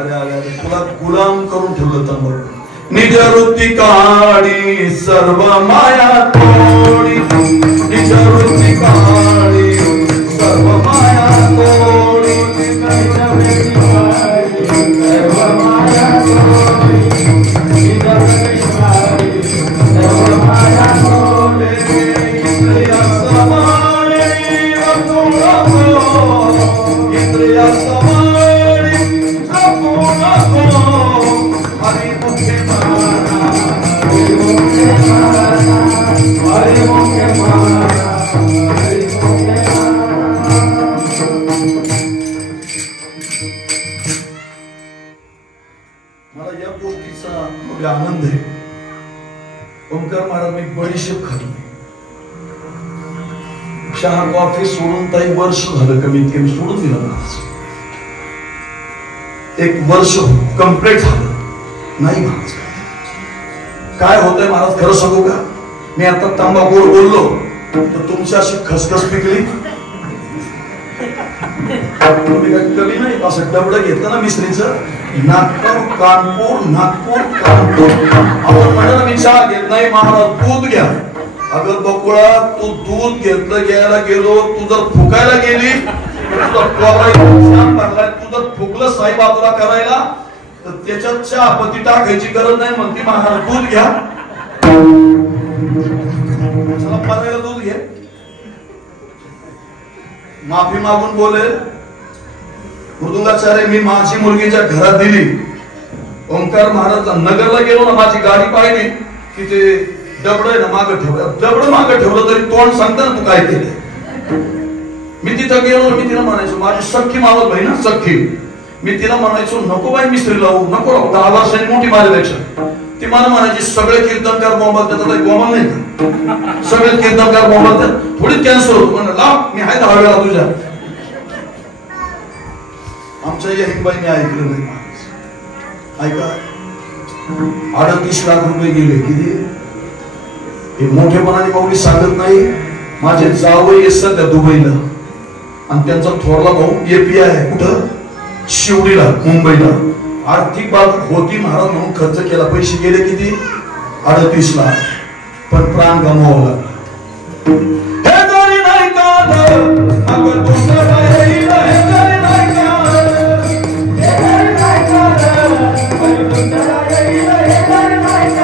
अरे अरे अरे तुला गुलाम करून ठेवलं तंबाखू. निज वृत्ती काढी सर्व माया तोडी, निज वृत्ती काढी सर्व माया तोडी, निज वृत्ती काढी सर्व माया तोडी, निज वृत्ती काढी सर्व माया तोडी. इंद्रिया समाडी इंद्रिया समाडी हरि मुखे मारा, हरि मुखे मारा, हरि मुखे मारा, हरि मुखे मारा. मला या गोष्टीचा आनंद आहे. ओंकार महाराज मी बडीशेप खाल्ली, चहा कॉफी सोडून काही वर्ष झालं, कमीत कमी सोडून दिलं महाराज. 1 वर्ष कंप्लीट झालं नाही महाराज. काय होतंय महाराज खरं सांगू का, मी आता तंबाखूवर बोललो तर तुमची अशी खसखस पिकली. तुम्ही काय कमी नाही असं डबडं घेतलं ना मिस्त्रीचं, नागपूर कानपूर नागपूर कानपूर. आपण म्हणलं मी चहा घेत नाही महाराज दूध घ्या. अगं बकुळा तू दूध घेतलं घ्यायला गेलो, तू जर फुकायला गेली तुझा भरलाय, तू जर फुकलं साई बाजूला करायला तर त्याच्यात चहापत्ती टाकायची गरज नाही. म्हणते महाराज दूध घ्या, चला पाजायला दूध घे. माफी मागून बोले मृदुंगाचार्य मी माझी मुलगीच्या घरात दिली. ओंकार महाराज नगरला गेलो ना, माझी गाडी पाहिली की ते डबड आहे ना मागं ठेवलं, डबड मागं ठेवलं तरी तोंड सांगता ना तू काय केलं. मी तिथं गेलो, मी तिला म्हणायचो, माझी सख्खी मावत भाई ना सख्खी, मी तिला म्हणायचो नको बाई मिस्त्री लावू, नको लावू, 10 वर्षांनी मोठी माझ्यापेक्षा. ती मला म्हणायची सगळे कीर्तनकार मोबाईल त्याचा काही गोमाल नाही, सगळे कीर्तनकार मोबाईल त्यात थोडी कॅन्सर होतो. म्हणलं लाव मी आहे 10 वेळा तुझ्या. आमच्या या हिंबाईने ऐकलं नाही. ऐका 38 लाख रुपये गेले. किती हे मोठेपणाने माऊली सांगत नाही. माझे जावई सध्या दुबईला आणि त्यांचा थोरला भाऊ एपीआय आहे कुठं शिवडीला मुंबईला. आर्थिक बाब होती महाराज म्हणून खर्च केला, पैसे गेले किती 38 लाख, पण प्राण गमावला लागला. हे तरी नाही का अगं दुसरं हे तरी नाही का, हे तरी नाही का अगं दुसरं हे तरी नाही का.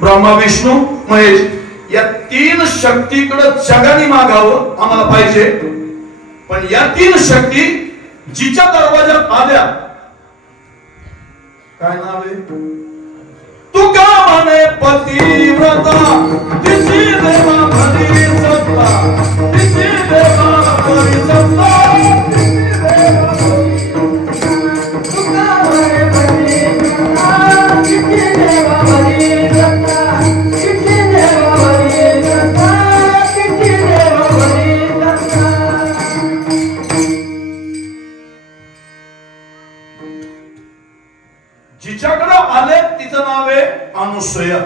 ब्रह्मा विष्णू महेश या तीन शक्तीकडे जगाने मागावं आम्हाला पाहिजे. पण या तीन शक्ती जिच्या दरवाजात आल्या, काय नाव आहे? तू का म्हणे पतिव्रता तिची देवा भरी सत्ता, तिची देवा भरी सत्ता. जिच्याकडे आले तिचं नाव आहे अनुसया.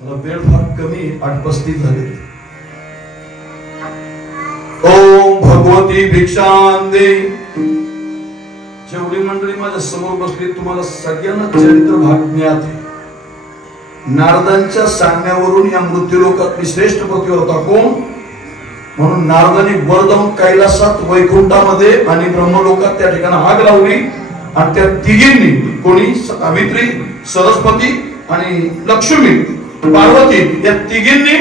मला वेळ फार कमी, 8:35 झाले. ओम भगवती भिक्षां दे. जेवढी मंडळी माझ्या समोर बसली तुम्हाला सगळ्यांना चरित्र भाग ज्ञात आहे. नारदांच्या सांगण्यावरून या मृत्यूलोकातली श्रेष्ठ पतिव्रता कोण, म्हणून नारदांनी वर जाऊन कैलासात वैकुंठामध्ये आणि ब्रह्मलोकात त्या ठिकाणी आग लावली. आणि त्या तिघींनी, कोणी सावित्री, सरस्वती आणि लक्ष्मी पार्वती, या तिघींनी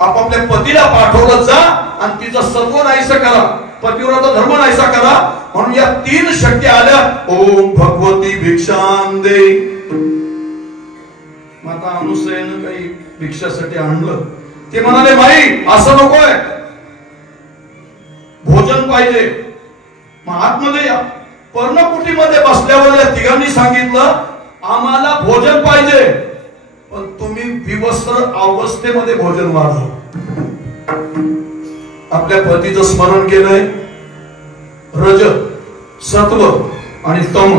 आपापल्या पतीला पाठवलं, जा आणि तिचा सत्व नाहीसा करा, पतिव्रता धर्म नाहीसा करा. म्हणून या तीन शक्ती आल्या. ओम भगवती भिक्षां दे. माता अनुसयेनं काही भिक्षासाठी आणलं. ते म्हणाले, माई असं नकोय, भोजन पाहिजे. मग आतमध्ये या. पर्णकुटीमध्ये बसल्यावर या तिघांनी सांगितलं, आम्हाला भोजन पाहिजे, पण तुम्ही विवस्त्र अवस्थेमध्ये भोजन वाढवा. आपल्या पतीचं स्मरण केलंय. रज, सत्व आणि तम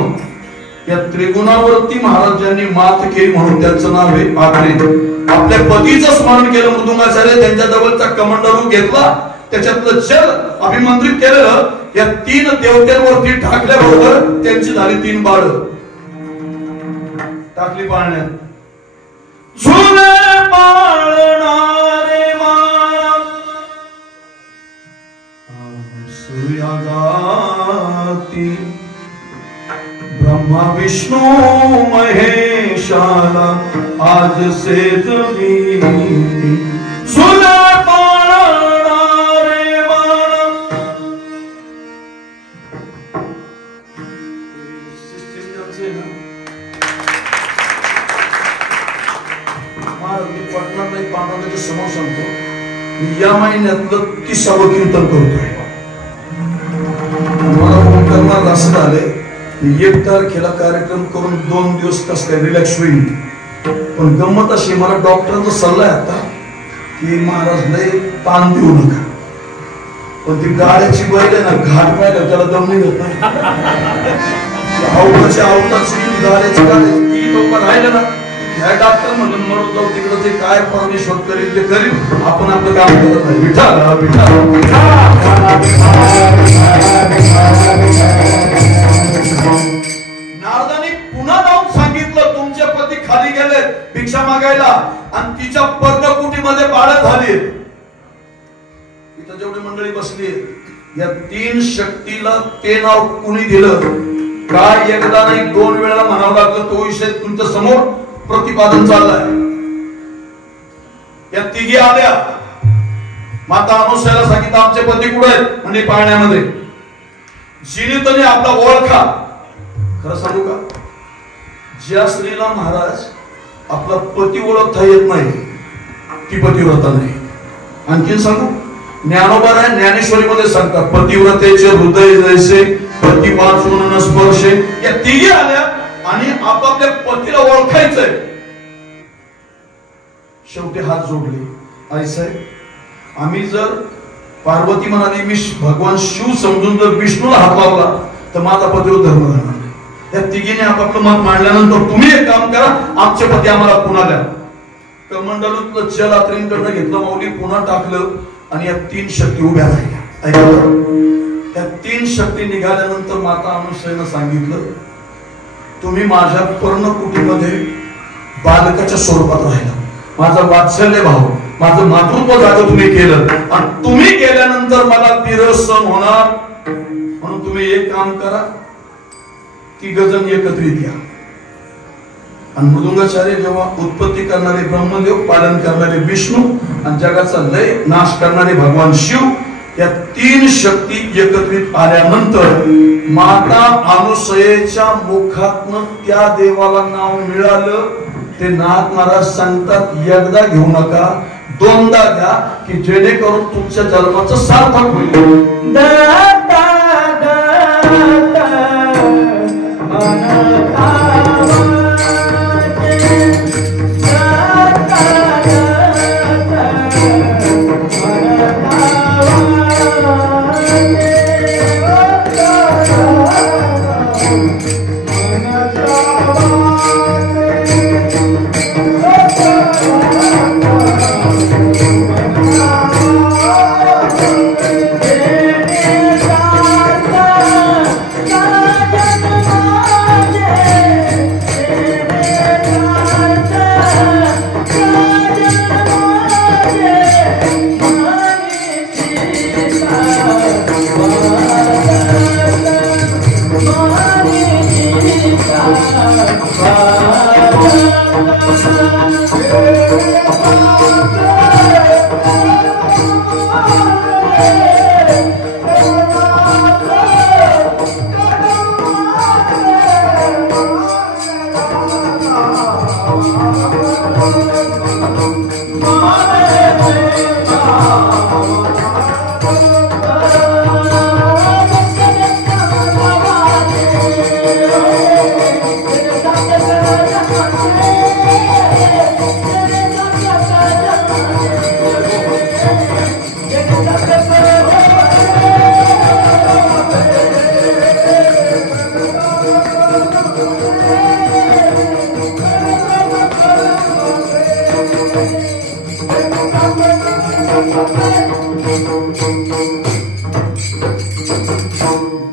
या त्रिगुणावरती महाराजांनी मात केली, म्हणून त्यांचं नाव आहे आग्रे. आपल्या पतीचं स्मरण केलं मृदुंगाचार्य, त्यांच्या जवळचा कमंडलू घेतला, त्याच्यातलं जल अभिमंत्रित केलेलं, या तीन देवत्यांवरती टाकल्याबरोबर त्यांची झाली 3 बाळ टाकली पाळण्यात. झुले पाळणारे मान सूर्यागाती ब्रह्मा विष्णू महेशाला आज से जमी सुना पाळणा रे बाळा. मी पटणार नाही पांडवांच्या समोर सांगतो, मी या महिन्यातलं 30वं कीर्तन करतोय. मला ओंकारनाथ असं झालंय, 1 तारखेला कार्यक्रम करून 2 दिवस कस काय रिलॅक्स होईल. पण गंमत अशी, मला डॉक्टरांचा सल्ला आहे आता की महाराज लय ताण देऊ नका. पण ती गाड्याची बैल आहे ना, घाट पाहिलं त्याला दम नाही होत नाही. अवघाची अवताची गाड्याची ती लोक राहिलं ना, ह्या डॉक्टर म्हणून मरून जाऊ तिकडं, ते काय परमेश्वर करील ते करील, आपण आपलं काम करत नाही. नारदांनी पुन्हा जाऊन सांगितलं, तुमचे पती खाली गेले भिक्षा मागायला आणि तिच्या पर्णकुटीमध्ये बाळ झाली. इथं जेवढी मंडळी बसली, या 3 शक्तीला ते नाव कुणी दिलं काय एकदा नाही 2 वेळा म्हणावं लागलं. तो विषय तुमच्या समोर प्रतिपादन चाललंय. या तिघी आल्या, माता अनुसयाला सांगितलं आमचे पती कुठे आहेत, म्हणजे पाळण्यामध्ये. जिने तरी आपला ओळखा. खरं सांगू का, ज्या स्त्रीला महाराज आपला पती ओळखता येत नाही ती पतिव्रता नाही. आणखीन सांगू, ज्ञानोबा आहे ज्ञानेश्वरीमध्ये सांगतात, पतिव्रतेचे हृदय जैसे पती वाचून न स्पर्शे. या तिघी आल्या आणि आपापल्या पतीला ओळखायचंय. शेवटी हात जोडले. आई साहेब, आम्ही जर पार्वती म्हणाली मी भगवान शिव समजून जर विष्णूला हात लावला तर माझा पतीवर धर्म राहणार नाही. या तिघीने आपापलं मत मांडल्यानंतर तुम्ही एक काम करा, आमचे पती आम्हाला पुन्हा द्या. कमंडलूतलं जल आत्रींकडनं घेतलं, माऊली पुन्हा टाकलं आणि या 3 शक्ती उभ्या राहिल्या. ऐका, त्या 3 शक्ती निघाल्यानंतर माता अनुसयेनं सांगितलं, तुम्ही माझ्या पर्णकुटीमध्ये बालकाच्या स्वरूपात राहिला. माझा वात्सल्य भाव, माझं मातृत्व जागं तुम्ही केलं आणि तुम्ही केल्यानंतर मला विरस सहन होणार. म्हणून तुम्ही एक काम करा, 3 जण एकत्रित या. आणि मृदुंगाचार्य जेव्हा उत्पत्ती करणारे ब्रह्मदेव, पालन करणारे विष्णू आणि जगाचा लय नाश करणारे भगवान शिव, या 3 शक्ती एकत्रित आल्यानंतर माता अनुसयेच्या मुखातनं त्या देवाला नाव मिळालं. ते नाथ महाराज सांगतात, एकदा घेऊ नका, 2दा घ्या, की जेणेकरून तुमच्या जन्माचं सार्थक होईल.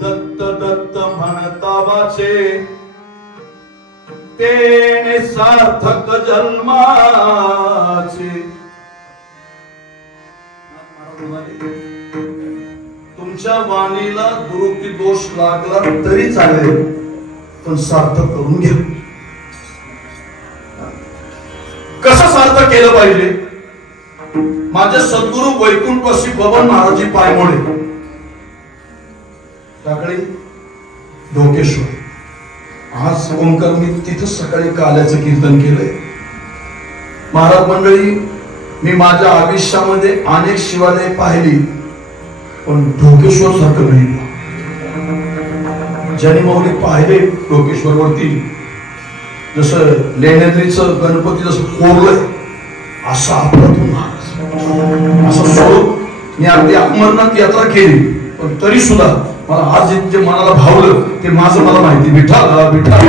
दत्त दत्त म्हणता वाचे तेने सार्थक जन्माचे. तुमच्या वाणीला दुरुक्ती दोष लागला तरी चालेल, पण सार्थक करून घ्या. कसं सार्थक केलं पाहिजे? माझे सद्गुरू वैकुंठवासी बबन महाराजी पायमोडे, टाकळी, ढोकेश्वर. आज ओंकार मी तिथं सकाळी काल्याचं कीर्तन केलंय. महाराज मंडळी, मी माझ्या आयुष्यामध्ये अनेक शिवालय पाहिली, पण ढोकेश्वर सारखं नाही. ज्याने माऊली पाहिले ढोकेश्वर वरती, जसं लेण्याद्रीचं गणपती जसं कोरलंय, असा अप्रतिम महाराज, असं स्वरूप. मी अगदी अमरनाथ यात्रा केली, पण तरी सुद्धा मला आज जे मनाला भावलं ते माझं मला माहिती. विठ्ठल विठ्ठल.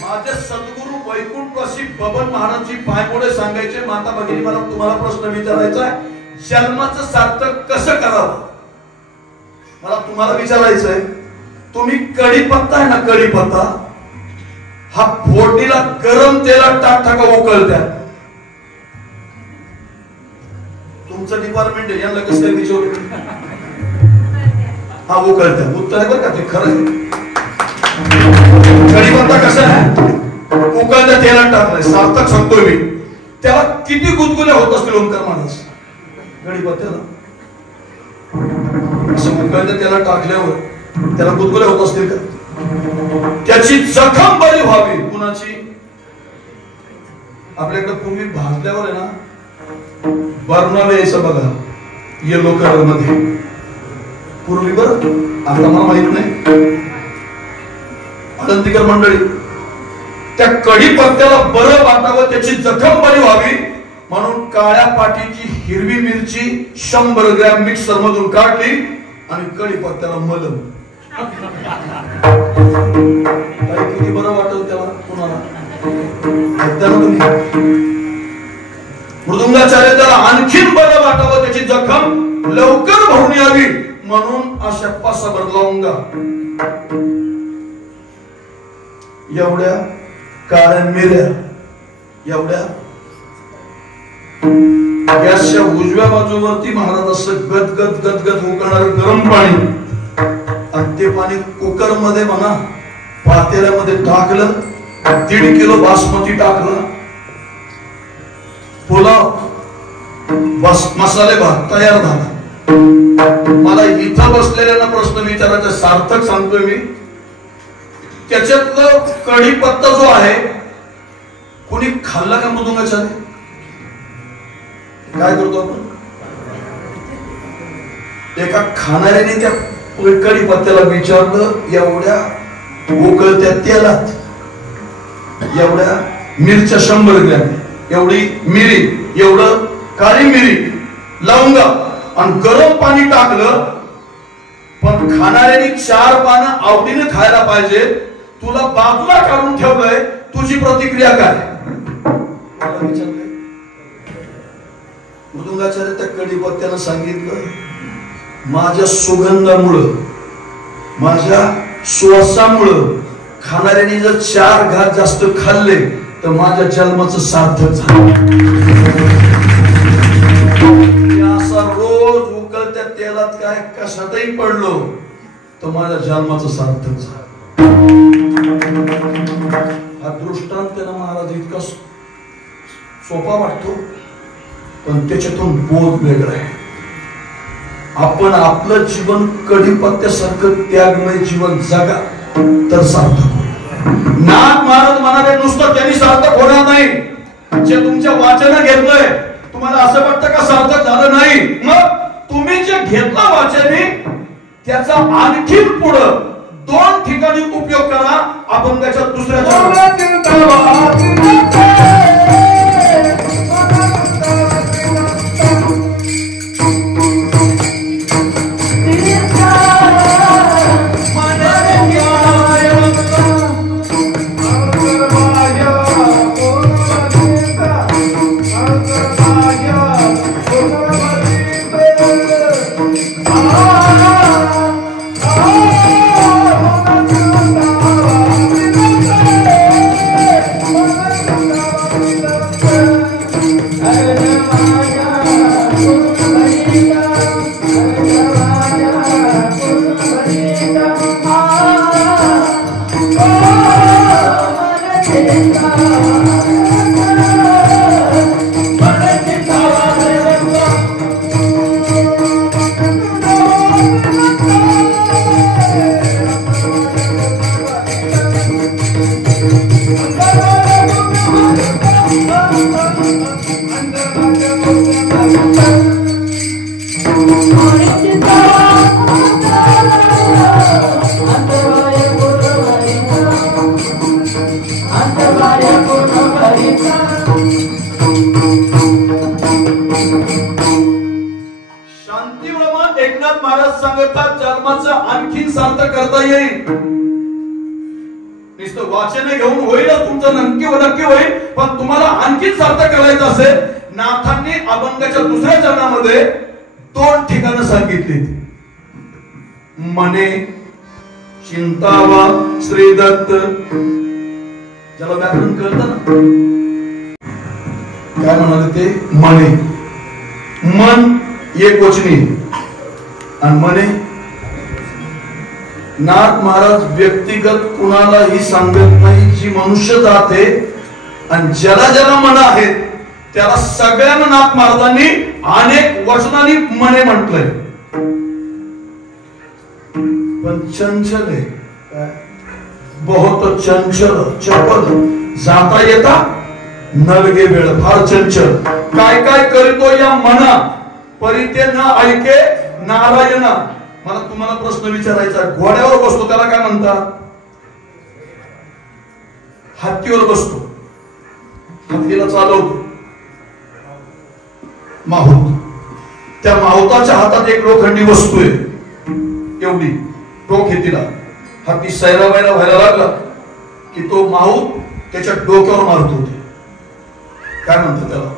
माझे सद्गुरू वैकुंठवासी बबन महाराजजी पायमोडे सांगायचे, माता भगिनी मला तुम्हाला प्रश्न विचारायचा आहे, जन्माचं सार्थक कसं करावं? मला तुम्हाला विचारायचंय, तुम्ही कढीपत्ता आहे ना, कढीपत्ता हा फोडणीला गरम तेलात टाकता का उकळत्यात? तुमचं डिपार्टमेंट आहे, यांना कसं काय विचारलं? हा उकळत्यात. उत्तर आहे बरं का, ते खरं आहे. कढीपत्ता कसा आहे? उकळत्या तेलात टाकलाय. सार्थक सांगतोय मी. त्याला किती गुदगुल्या होत असतील ओंकार महाराज कढीपत्त्याला? असं उकळत्या तेलात टाकल्यावर त्याला गुदगुल्या होत असतील का? त्याची जखम बरी व्हावी. कुणाची? आपल्याकडे पूर्वी भाजल्यावर आहे ना बर्नाला यायचं बघा, येलो कलर मध्ये पूर्वी. बरं आता मला माहित नाही. आनंदीकर मंडळी, त्या कढीपत्त्याला बरं वाटावं, त्याची जखम बरी व्हावी म्हणून काळ्या पाटीची हिरवी मिरची 100 ग्रॅम मिक्सर मधून काढली आणि कढीपत्त्याला मलम. किती बरं वाटत त्याला कुणाला? ऐकताना तुम्ही मृदुंगाचार्य, त्याला आणखीन बरं वाटावं, त्याची जखम लवकर भरून यावी म्हणून अशा पासाभर लावूंगा एवढ्या काळ्या मिऱ्या, एवढ्या गॅसच्या उजव्या बाजूवरती महाराज असं गदगद गदगद उकळणार गरम पाणी, आणि ते पाणी कुकर मध्ये म्हणा पातेल्यामध्ये टाकलं, 1.5 किलो बासमती टाकलं, पुलाव बस मसाले भात तयार झाला. मला इथं बसलेल्यांना प्रश्न विचारायचा, सार्थक सांगतोय मी. त्याच्यातलं कढीपत्ता जो आहे, कोणी खाल्ला का मृदुंगाच्या? काय करतो आपण? एका खाणाऱ्याने त्या कढीपत्त्याला विचारलं, एवढ्या उकळत्या तेलात एवढ्या मिरच्या 100 ग्रॅम, एवढी मिरी, एवढं काळी मिरी, लवंगा आणि गरम पाणी टाकलं, पण खाणाऱ्याने 4 पानं आवडीने खायला पाहिजे, तुला बाजूला काढून ठेवलंय, तुझी प्रतिक्रिया काय? मला विचारलंय. मृदुंगाचार्य त्या कढीपत्त्यानं सांगितलं, माझ्या सुगंधामुळं, माझ्या सुवासामुळं खाणाऱ्याने जर 4 घास जास्त खाल्ले तर माझ्या जन्माचं सार्थक झालं. असा रोज उकळत्या तेलात काय कशातही पडलो तर माझ्या जन्माचं सार्थक झालं. हा दृष्टांत त्यांना महाराज इतका सोपा वाटतो, पण त्याच्यातून बोध वेगळा आहे. आपण आपलं जीवन कढीपत्त्यासारखं त्यागमय जीवन जगा तर सार्थक होईल. नाक मारत म्हणाले नुसतं त्यांनी सार्थक होणार नाही. जे तुमच्या वाचन घेतलंय, तुम्हाला असं वाटतं का सार्थक झालं नाही? मग तुम्ही जे घेतलं वाचने, त्याचा आणखी पुढं 2 ठिकाणी उपयोग करा. आपण त्याच्यात दुसऱ्याच्या कळता जन्माचं आणखीन सार्थक करता येईल. नुसतं वाचन घेऊन होईल तुमचं नक्की होईल, पण तुम्हाला आणखीन सार्थक करायचं असेल, नाथांनी अभंगाच्या दुसऱ्या चरणामध्ये 2 ठिकाणं सांगितली. मने चिंतावा श्री दत्त, ज्याला व्याकरण कळतं ना, काय म्हणाले ते? मने, मन एक वचनी आणि मने. नाथ महाराज व्यक्तिगत कुणालाही सांगत नाही, जी मनुष्य जाते आणि ज्याला ज्याला मन आहेत त्याला सगळ्यांना नाथ महाराजांनी अनेक वचनांनी मने म्हटलंय. पण चंचल आहे, बहुत चंचल, चपल, जाता येता नलगे वेळ, फार चंचल. काय काय करतो या मना, परिते न ऐके नारायण. मला तुम्हाला प्रश्न विचारायचा, घोड्यावर बसतो त्याला काय म्हणतात? हत्तीवर बसतो, हत्तीला चालवतो माहूत. त्या माहुताच्या हातात एक लोखंडी वस्तू आहे, एवढी टोक आहे तिला. हत्ती सैराबाईला व्हायला लागला की तो माहूत त्याच्या डोक्यावर मारतो. काय म्हणतात त्याला?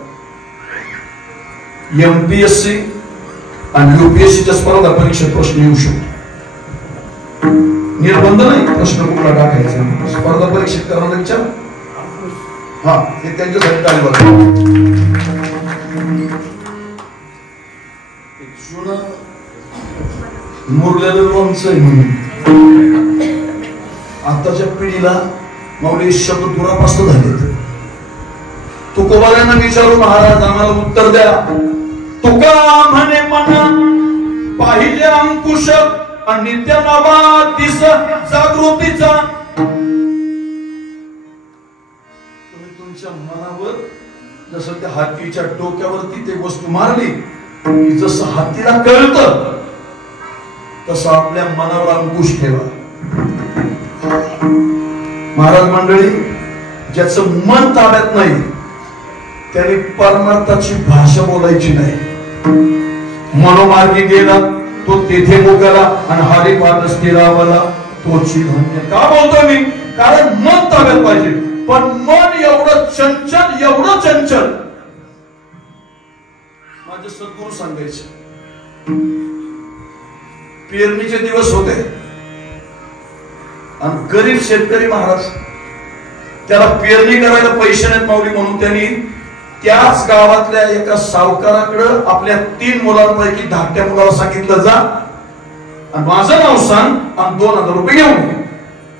एमपीएससी आणि यूपीएससीच्या स्पर्धा परीक्षेत प्रश्न येऊ शकतो. निर्बंध नाही प्रश्न कुठला टाकायचा, स्पर्धा परीक्षेत करायला विचार. हा, हे त्यांच्यासाठी काय मुरलेलं लोणचं आहे म्हणून आताच्या पिढीला माऊली शब्द दुरापास्त झालेत. तुकोबाऱ्यांना विचारू, महाराज आम्हाला उत्तर द्या. तुका म्हणे मना पाहिजे अंकुश आणि नित्य नवा दिस जागृतीचा. तुम्ही तुमच्या मनावर जसं त्या हातीच्या डोक्यावरती ते वस्तू मारली, जसं हातीला कळतं तसं आपल्या मनावर अंकुश ठेवा. महाराज मंडळी, ज्याचं मन ताब्यात नाही त्याने परमार्थाची भाषा बोलायची नाही. मनोमार्गी गेला तो तेथे मुकाला आणि हरी पाद स्थिरावला तोची धन्य. का बोलतोय मी? कारण मन ताब्यात पाहिजे. पण मन एवढं चंचल, एवढं चंचल, माझे सद्गुरू सांगायचे, पेरणीचे दिवस होते आणि गरीब शेतकरी महाराज, त्याला पेरणी करायला पैसे नाहीत माऊली, म्हणून त्यांनी त्याच गावातल्या एका सावकाराकडे आपल्या 3 मुलांपैकी धाकट्या मुलाला सांगितलं, जा आणि माझं नाव सांग आणि 2000 रुपये घेऊन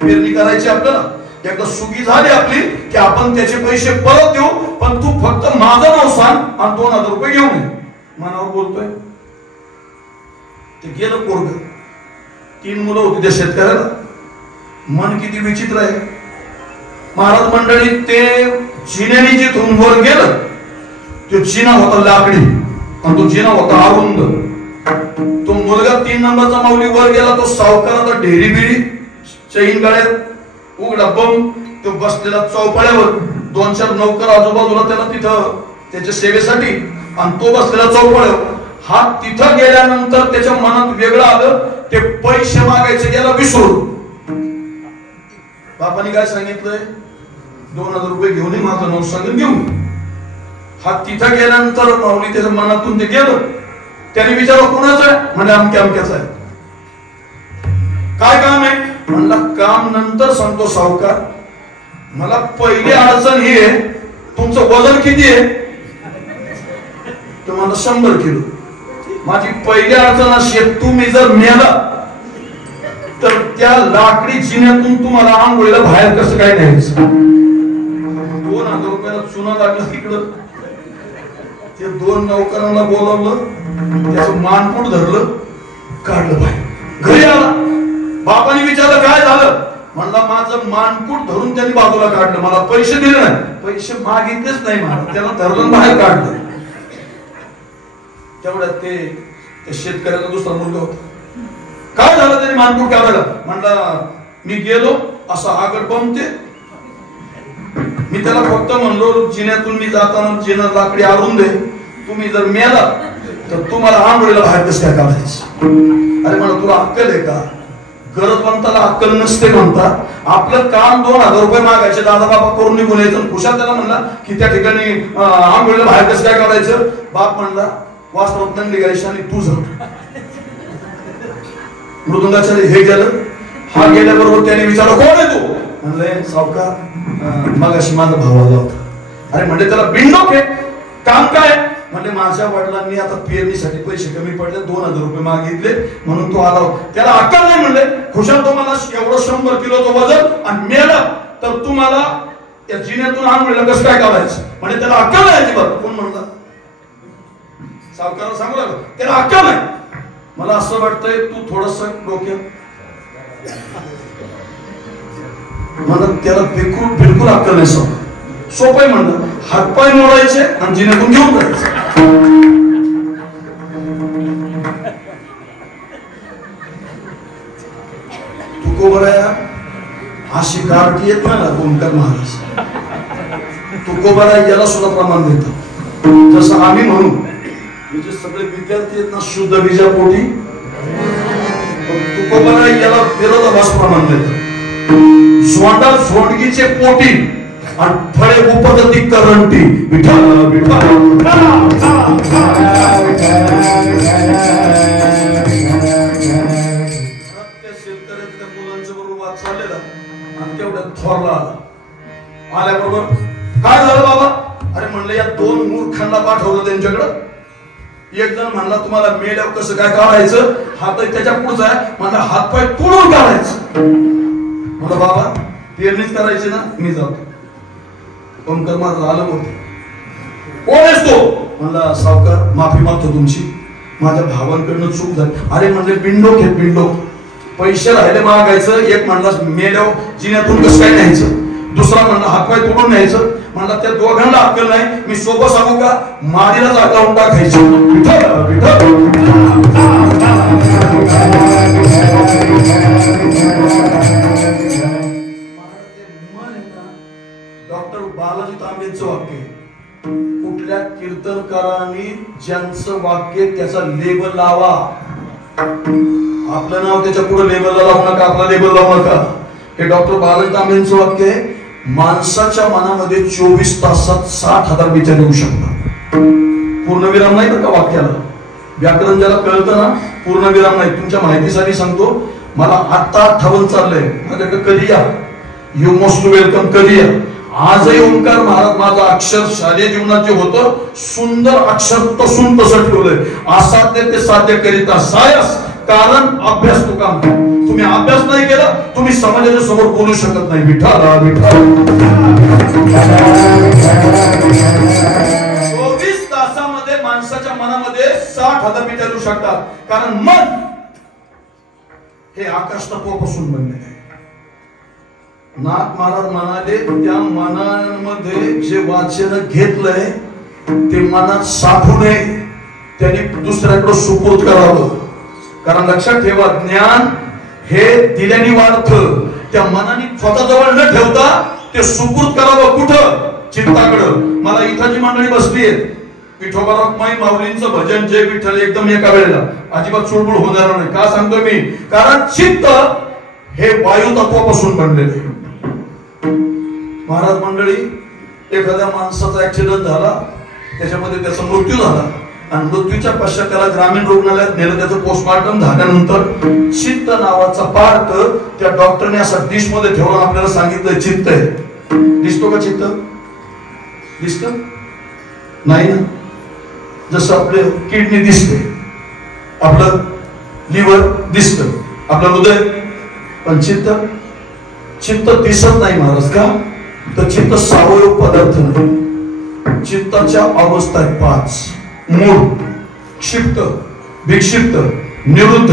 पेरणी करायची. आपल्याला एकदा सुगी झाली आपली की आपण त्याचे पैसे परत देऊ, पण तू फक्त माझं नाव सांग आणि 2000 रुपये घेऊन ये. मनावर बोलतोय. ते गेलं पोरग. 3 मुलं होती त्या शेतकऱ्याला. मन किती विचित्र आहे महाराज मंडळी. ते जिन्याने जिथून वर गेलं, तो जिना होता लाकडी आणि तो जिना होता अरुंद. तो मुलगा 3 नंबरचा माऊली वर गेला, तो सावकाराला ढेरी बिडी चैन गळ्यात उघडा बम, तो बसलेला चौपाळ्यावर. 2-4 नौकर आजूबाजूला त्याला तिथं त्याच्या सेवेसाठी, आणि तो बसलेला चौपाळ्यावर. हा तिथं गेल्यानंतर त्याच्या मनात वेगळं आलं, ते पैसे मागायचे गेला विसरून. बापाने काय सांगितलंय? 2000 रुपये घेऊन माझं नाव सांगून घेऊन. हा तिथं गेल्यानंतर माऊली त्याच्या मनातून ते गेलं. त्याने विचारलं कोणाचं आहे? म्हणजे अमक्या अमक्याचं आहे. काय काम आहे? म्हणला काम नंतर सांगतो सावकार, मला पहिली अडचण ही आहे, तुमचं वजन किती आहे? तो मला 100 किलो. माझी पहिली अडचण अशी आहे, तुम्ही जर मेला तर त्या लाकडी जिन्यातून तुम्हाला आंघोळीला बाहेर कसं काय न्यायचं? 2000 रुपयाला चुना लागला तिकडं. ते 2 नौकरांना बोलावलं, त्याचं मानपूट धरलं, काढलं बाहेर. घरी आला, बापाने विचारलं काय झालं? म्हणला माझं मानपूट धरून त्यांनी बाजूला काढलं, मला पैसे दिले नाही. पैसे मागितलेच नाही मला, त्याला धरलं बाहेर काढलं. तेवढ्यात ते शेतकऱ्याचा दुसरा मुलगा होता. काय झालं त्यांनी मानपूट काढायला? म्हणला मी गेलो असं आगड बमते, मी त्याला फक्त म्हणलो जिन्यातून मी जाताना जिना लाकडी आणून दे, तुम्ही जर मेला तर तुम्हाला आंघोळीला बाहेर कसं काय काढायचं? अरे मला तुला अक्कल आहे का? गरजवंताला अक्कल नसते म्हणता. आपलं काम 2000 रुपये मागायचे, दादा बाबा करून निघून यायचं. खुशाल त्याला म्हणला की त्या ठिकाणी आंघोळीला बाहेर कसं काय करायचं? बाप म्हणला वास्तवात नंदी गायची आणि तुझं मृदुंगाच्या हे गेलं. हा गेल्याबरोबर त्याने विचारलं कोण आहे तू? म्हणले सावकार मगाशी माझा भाव आला होता. अरे म्हणजे त्याला बिंडोक आहे, काम काय? म्हणजे माझ्या वडिलांनी आता पेरणीसाठी पैसे कमी पडले, 2000 रुपये मागितले म्हणून तो आला. त्याला अक्कल नाही म्हणले. खुशाल तुम्हाला एवढं 100 किलोचं वजन आणि मेलं तर तुम्हाला त्या जिन्यातून आंघोळीला कसं काय करायचं? म्हणजे त्याला अक्कल नाही अजिबात. कोण म्हणला? सावकाराला सांगू लागलं त्याला अक्कल नाही. मला असं वाटतंय तू थोडस डोक्यात म्हणत त्याला बिलकुल अक्कल नाही. सोपं म्हणलं हातपाय मोडायचे आणि जिन्यातून घेऊन जायचे. तुकोबराया अशी गाठी येत नाही ना ओंकार महाराज. तुकोबराया याला सुद्धा प्रमाण देतो. जसं आम्ही म्हणू म्हणजे सगळे विद्यार्थी आहेत ना शुद्ध बीजापोटी, तुकोबराया याला विरोधाभास प्रमाण देतो. झोंडा झोंडगीचे पोटी आणि फळे उपदती करंटी. विठ्ठल विठ्ठल शेतकऱ्याच्या मुलांच्या बरोबर वाद चाललेला आणि तेवढ्यात थोरला आल्याबरोबर काय झालं बाबा? अरे म्हणलं या 2 मूर्खांना पाठवलं त्यांच्याकडं. एक जण म्हणला तुम्हाला मेल्यावर कसं काय काढायचं? हात त्याच्या पुढचा आहे म्हणला हातपाय तोडून काढायचं. म्हणलं बाबा पेरणीच करायची ना, मी जातो. ओंकार महाराज आलं होते. कोण आहेस तो? म्हणला सावकार माफी मागतो तुमची, माझ्या भावांकडनं चूक झाली. अरे म्हणजे बिंडोक हे बिंडोक. पैसे राहिले मागायचं. एक म्हणला मेल्यावर जिन्यातून कसं काय न्यायचं, दुसरा म्हणला हातपाय तोडून न्यायचं. म्हणला त्या दोघांना अक्कल नाही. मी सोबत सांगू का? माडीला जागावून टाकायचं. विठ्ठल विठ्ठल डॉक्टर बालाजी तांबेंचं वाक्य, कुठल्या कीर्तनकारांनी ज्यांचं वाक्य त्याचा लेबल लावा. आपलं नाव त्याच्या पुढे लेबलला लावू नका, आपला लेबल लावू नका. हे डॉक्टर बालाजी तांबेंचं वाक्य आहे. माणसाच्या मनामध्ये 24 तासात 60,000 विचार येऊ शकतात. पूर्णविराम नाही का वाक्याला? व्याकरण ज्याला कळतं ना पूर्णविराम नाही. तुमच्या माहितीसाठी सांगतो, मला आता आठवण चाललंय माझ्याकडे. कधी या, यू मोस्ट वेलकम. कधी या. आजही ओंकार महाराज माझं अक्षर शालेय जीवनात जे होतं सुंदर अक्षर तसून तसं ठेवलंय. असाध्य ते साध्य करिता सायस, कारण अभ्यास तो काम. तुम्ही अभ्यास नाही केला तुम्ही समाजाच्या समोर बोलू शकत नाही. विठ्ठल विठ्ठल 24 तासामध्ये माणसाच्या मनामध्ये 60,000 विचार येऊ शकतात. कारण मन हे आकाश तत्वापासून बनलेले आहे. नाथ महाराज म्हणाले त्या मनामध्ये जे वाचन घेतलंय ते मनात साठू नये, त्याने दुसऱ्याकडे सुपूर्द करावं. कारण लक्षात ठेवा ज्ञान हे दिल्याने वाढतं. त्या मनाने स्वतःजवळ न ठेवता ते सुपूर्द करावं. कुठं? चित्ताकडं. मला इथं जी मंडळी बसली आहेत विठोबाराव माई माऊलींचं भजन जय विठ्ठल एकदम एका वेळेला अजिबात चुळबुळ होणार नाही. का सांगतो मी? कारण चित्त हे वायू तत्वापासून बनलेले. महाराज मंडळी एखाद्या माणसाचा ऍक्सिडेंट झाला, त्याच्यामध्ये त्याचा मृत्यू झाला आणि मृत्यूच्या पश्चात त्याला ग्रामीण रुग्णालयात नेलं. त्याचं पोस्टमॉर्टम झाल्यानंतर चित्त नावाचा पार्ट त्या डॉक्टरने असा डिश मध्ये ठेवून आपल्याला सांगितलं चित्त आहे. दिसतो का चित्त? दिसत नाही ना. जसं आपले किडनी दिसते, आपलं लिव्हर दिसत, आपलं हृदय, पण चित्त दिसत नाही. महाराज का? तर चित्त सावयव पदार्थ नाही. चित्ताच्या अवस्था आहेत 5. मूळ, क्षिप्त, विक्षिप्त, निरुद्ध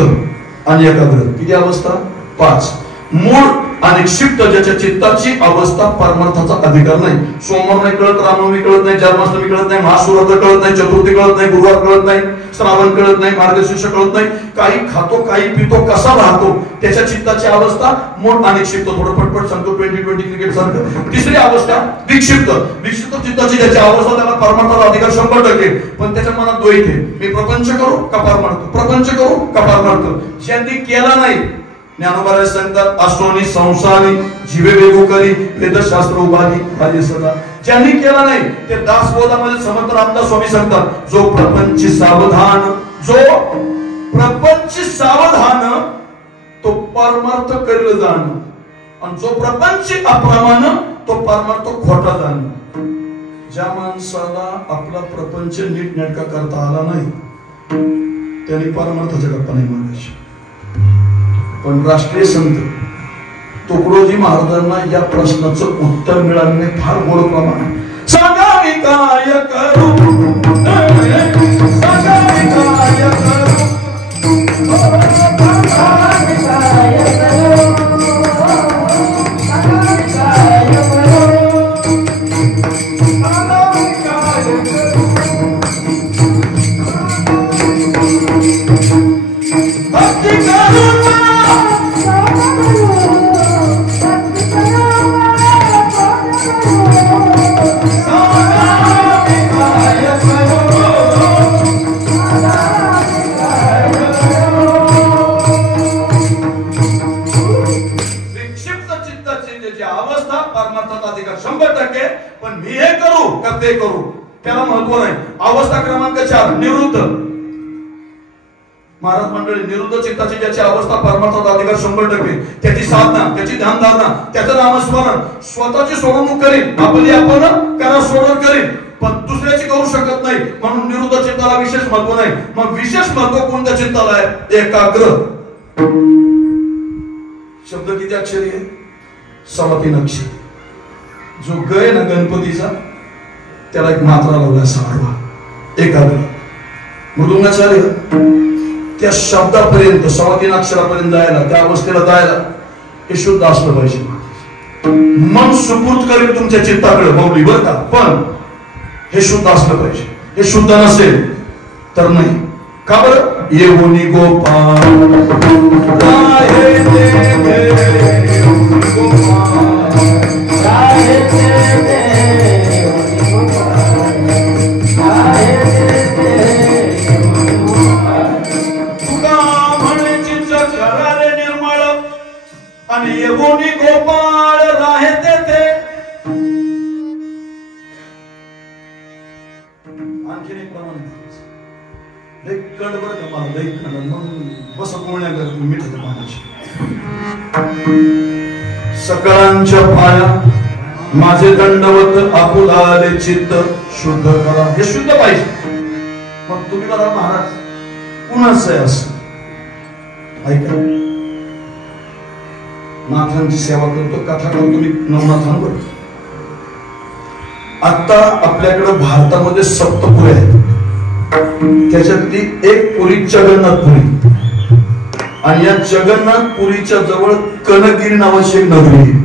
आणि एकाग्र. किती अवस्था? 5. मूळ आणि क्षिप्त ज्याच्या चित्ताची अवस्था परमार्थाचा अधिकार नाही. सोमवार नाही कळत, रामनवमी कळत नाही, जन्माष्टमी कळत नाही, महाशिवरात्र कळत नाही, चतुर्थी कळत नाही, गुरुवार कळत नाही, श्रावण कळत नाही, मार्गशीर्ष कळत नाही, काही खातो काही पितो कसा राहतो त्याच्या चित्ताची अवस्था मूळ आणि क्षिप्त. थोडं पटपट सांगतो 2020 क्रिकेट सारखं. तिसरी अवस्था विक्षिप्त. विक्षिप्त चित्ताची ज्याची अवस्था त्याला परमार्थाचा अधिकार 100%. पण त्याच्या मनात द्वैत आहे, मी प्रपंच करू का परमार्थ, प्रपंच करू का परमार्थ. ज्यांनी केला नाही ज्ञानोबा सांगतात असोनी संसारी जीवे वेगू करी वेदशास्त्र उभारी पाहिजे सदा. ज्यांनी केला नाही ते दासबोधामध्ये समर्थ रामदास स्वामी सांगतात जो प्रपंच सावधान, जो प्रपंच सावधान तो परमार्थ करेल जाण, आणि जो प्रपंच अप्रमाण तो परमार्थ खोटा जाण. ज्या माणसाला आपला प्रपंच नीट नेटका करता आला नाही त्यांनी परमार्थाच्या गप्पा नाही मारायच्या. पण राष्ट्रीय संत तुकडोजी महाराजांना या प्रश्नाचं उत्तर मिळाले फार गोड प्रमाण. सांगा मी काय करू, सांगा मी काय करू, ते करू त्याला महत्व नाही. अवस्था क्रमांक 4 निवृत्त. महाराज मंडळी निवृत्त चित्ताची ज्याची अवस्था परमार्थाचा अधिकार 100%, त्याची साधना, त्याची ध्यानधारणा, त्याचं नामस्मरण, स्वतःची सोडवणूक करीन, आपली आपण करा सोडवणूक करीन, पण दुसऱ्याची करू शकत नाही. म्हणून निवृत्त चित्ताला विशेष महत्व नाही. मग विशेष महत्व कोणत्या चित्ताला आहे? एकाग्र. शब्द किती अक्षरी आहे? 3.25 अक्षर. जो गय ना गणपतीचा त्याला एक मात्रा लावला सारवा. एकाग्र. मृदुंगाचार्य त्या शब्दापर्यंत 3.25 अक्षरापर्यंत जायला, त्या अवस्थेला जायला हे शुद्ध असलं पाहिजे. मन सुपूर्त करेल तुमच्या चित्ताकडे बावली बरं का, पण हे शुद्ध असलं पाहिजे. हे शुद्ध नसेल तर नाही. का बरं? येऊनी गोपाल राहे आणि येऊनी गोपाळ राहे तेथे. आणखीन एक प्रमाण लई कडबर का मला लई कड मग बस कोण्या करतो मिठाच्या पाण्याची. सकळांच्या पाया माझे दंडवत आपुलाले चित्त शुद्ध करा. हे शुद्ध पाहिजे. मग तुम्ही बघा महाराज कुणाचं आहे असं? ऐका, नाथांची सेवा करतो, कथा करतो मी नवनाथांवर. आता आपल्याकडे भारतामध्ये सप्तपुरी आहेत. त्याच्यातली एक पुरी जगन्नाथपुरी, आणि या जगन्नाथपुरीच्या जवळ कनकगिरी नावाची एक नगरी आहे.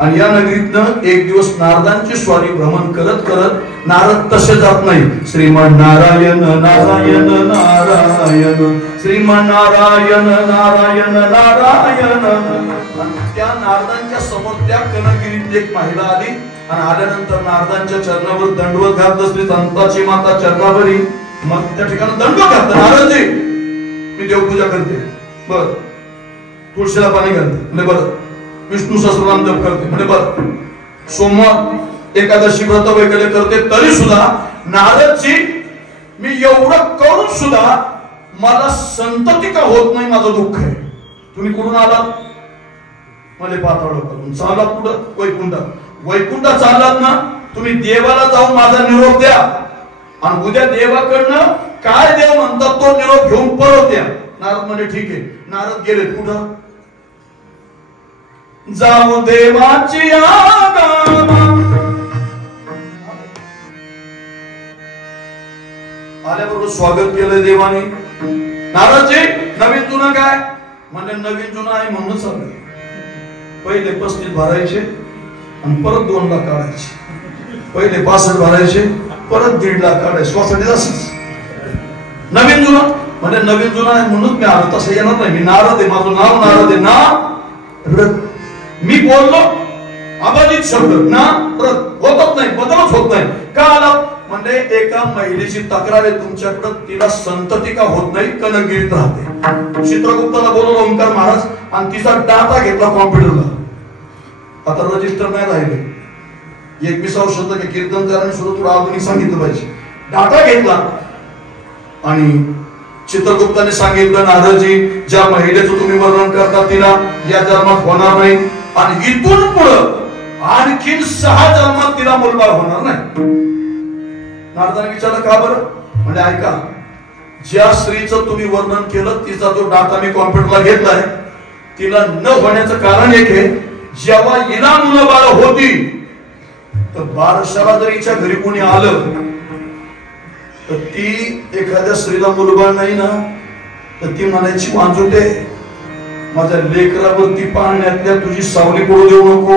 आणि या नगरीतनं एक दिवस नारदांची स्वारी भ्रमण करत करत नारद तसे जात नाही. श्रीमान नारायण नारायण नारायण, श्रीमान नारायण नारायण नारायण. त्या नारदांच्या समोर त्या कनकगिरीत एक महिला आली, आणि आल्यानंतर नारदांच्या चरणावर दंडवत घातलं. श्री संताची माता चरणावरी. मग त्या ठिकाणी दंडवत घातलं. नारदजी मी देवपूजा करते. बर. तुळशीला पाणी घालते. म्हणजे बरं. विष्णू सहस्रनाम जप करते. म्हणजे बरं. सोमवार एकादशी व्रत वगैरे करते. तरी सुद्धा नारदजी मी एवढं करून सुद्धा मला संतती का होत नाही, माझं दुःख आहे. तुम्ही कुठून आलात? मला पाताळ करून चाललात कुठं? वैकुंठात. वैकुंठात चाललात ना, तुम्ही देवाला जाऊन माझा निरोप द्या, आणि उद्या देवाकडनं काय देव म्हणतात तो निरोप घेऊन परत द्या. नारद म्हणजे ठीक आहे. नारद गेले कुठं? जाऊ देवाची आल्याबरोबर स्वागत केलं देवाने. नारदजी नवीन जुनं काय? म्हणजे नवीन जुनं आहे म्हणून चाललंय. पहिले 35 भरायचे आणि परत 2 लाख काढायचे, पहिले 65 भरायचे परत 1.5 लाख काढायचे. सोसायटीत असंच नवीन जुना म्हणजे नवीन जुना आहे म्हणून मी आलो, तसं येणार नाही. मी नारद आहे, माझं नाव नारद आहे. नारद मी बोललो अबाधित शब्द नारद होतच नाही, बदलच होत नाही. का आला म्हणजे एका महिलेची तक्रार आहे तुमच्याकडे, तिला संतती का होत नाही, कनकगिरीत राहते. चित्रगुप्ताला बोलवलं ओंकार महाराज आणि तिचा डाटा घेतला कॉम्प्युटरला. आता रजिस्टर नाही राहिले, 21 शतक कीर्तनकारांनी सुद्धा थोडं आधुनिक सांगितलं पाहिजे. डाटा घेतला आणि चित्रगुप्ताने सांगितलं नारदजी ज्या महिलेचं तुम्ही वर्णन करता तिला या जन्मात होणार नाही आणि इथून पुढं आणखीन 6 जन्मात तिला मुलबाळ होणार नाही. नारदाने विचारलं का बरं? म्हणजे ऐका, ज्या स्त्रीचं तुम्ही वर्णन केलं तिचा जो डाटा मी कॉम्प्युटरला घेतलाय तिला न होण्याचं कारण एक आहे, जेव्हा हिला मुलं बाळ होती तर बारशाला जर हिच्या घरी कोणी आलं तर ती एखाद्या स्त्रीला मुलबाळ नाही ना तर ती म्हणायची वांजुटे माझ्या लेकरावरती पाहण्यातल्या तुझी सावली पडू देऊ नको.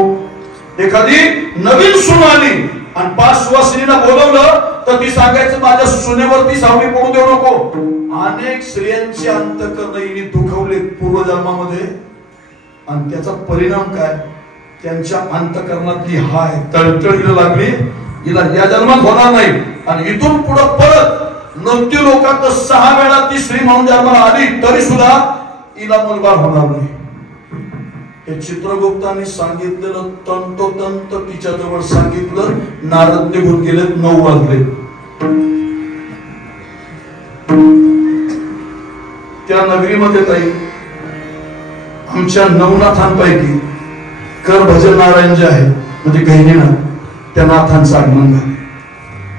एखादी नवीन सून आली आणि 5 सुवासिनीला बोलवलं तर ती सांगायचं माझ्या सुनेवरती सावली पडू देऊ नको. अनेक स्त्रियांचे अंतःकरण हिने दुखवले पूर्वजन्मामध्ये आणि त्याचा परिणाम काय, त्यांच्या अंतःकरणातली हाय तळतळीला लागली, हिला या जन्मात होणार नाही आणि इथून पुढे परत मृत्यू लोकात 6 वेळा ती स्त्री म्हणून जन्माला आली तरी सुद्धा हिला मुलबाळ होणार नाही. हे चित्रगुप्ताने सांगितलेलं तंतोतंत तिच्या जवळ सांगितलं. नारद निघून गेले, 9 वाजले. त्या नगरीमध्ये ताई आमच्या नवनाथांपैकी कर भजन नारायण जे आहे म्हणजे गहिनीनाथ, त्या नाथांचं आगमन झालं.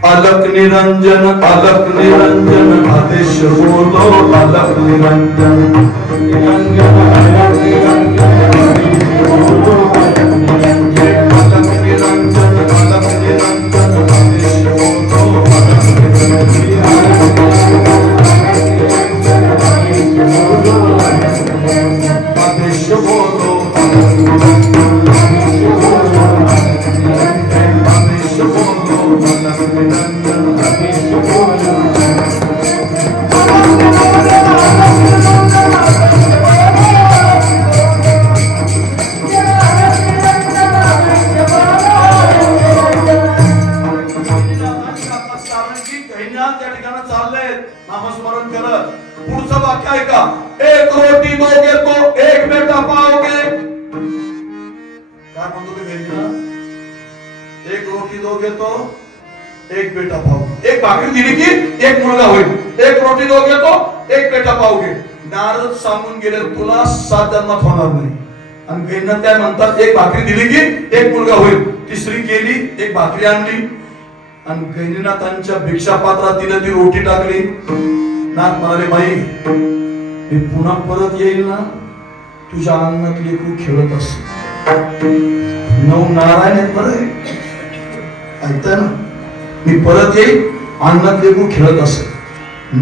अलक निरंजन आदेश बोलो अलक निरंजन एक बेटा पाओगे. एक भाकरी दिली की एक मुलगा होईल. एक रोटी दोगे तो एक बेटा पाओगे. नारद सांगून गेले तुला 7 जन्मात होणार नाही. आणि गहिनीनाथ काय म्हणतात, एक भाकरी दिली की एक मुलगा होईल. तिसरी केली, एक भाकरी आणली आणि गहिनीनाथांच्या भिक्षा पात्रात तिने ती रोटी टाकली. नाथ म्हणाले बाई मी पुन्हा परत येईल ना तुझ्या अंगणात लेकरू खेळत असेल. 9 नारायण आहेत बरं ऐकताय ना, मी परत येईल अंगणात लेकरू खेळत असेल.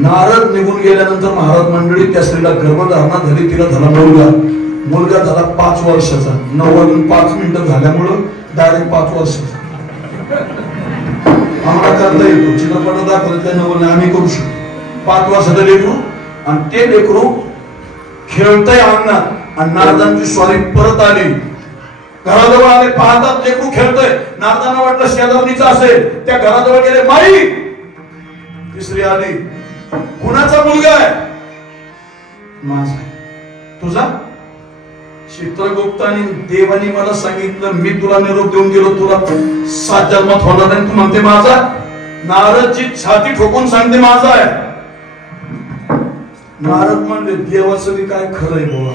नारद निघून गेल्यानंतर महाराज मंडळी त्या स्त्रीला गर्भधारणा झाली. तिला झाला मुलगा झाला 5 वर्षाचा. 9 वाजून 5 मिनिटं झाल्यामुळं डायरेक्ट 5 वर्षाचा. आम्हाला करता येतो, चित्रपट दाखवलं त्या नवल आम्ही करू शकतो. 5 वर्षाचं लेकरू आणि ते लेकरू खेळतय अंगणात आणि नारदांची स्वारी परत आली. घराजवळ आले, पाहतात लेकरू खेळतोय. नारदांना वाटलं शेजारणीचं असेल, त्या घराजवळ गेले. माई तिसरी आली, कुणाचा मुलगा आहे? माझा. तुझा? चित्रगुप्ताने देवानी मला सांगितलं मी तुला निरोप देऊन गेलो तुला 7 जन्मात होणार नाही. तू म्हणते माझा? नारदची छाती ठोकून सांगते माझा आहे. नारद म्हणले देवाचं बी काय खरंय बोला,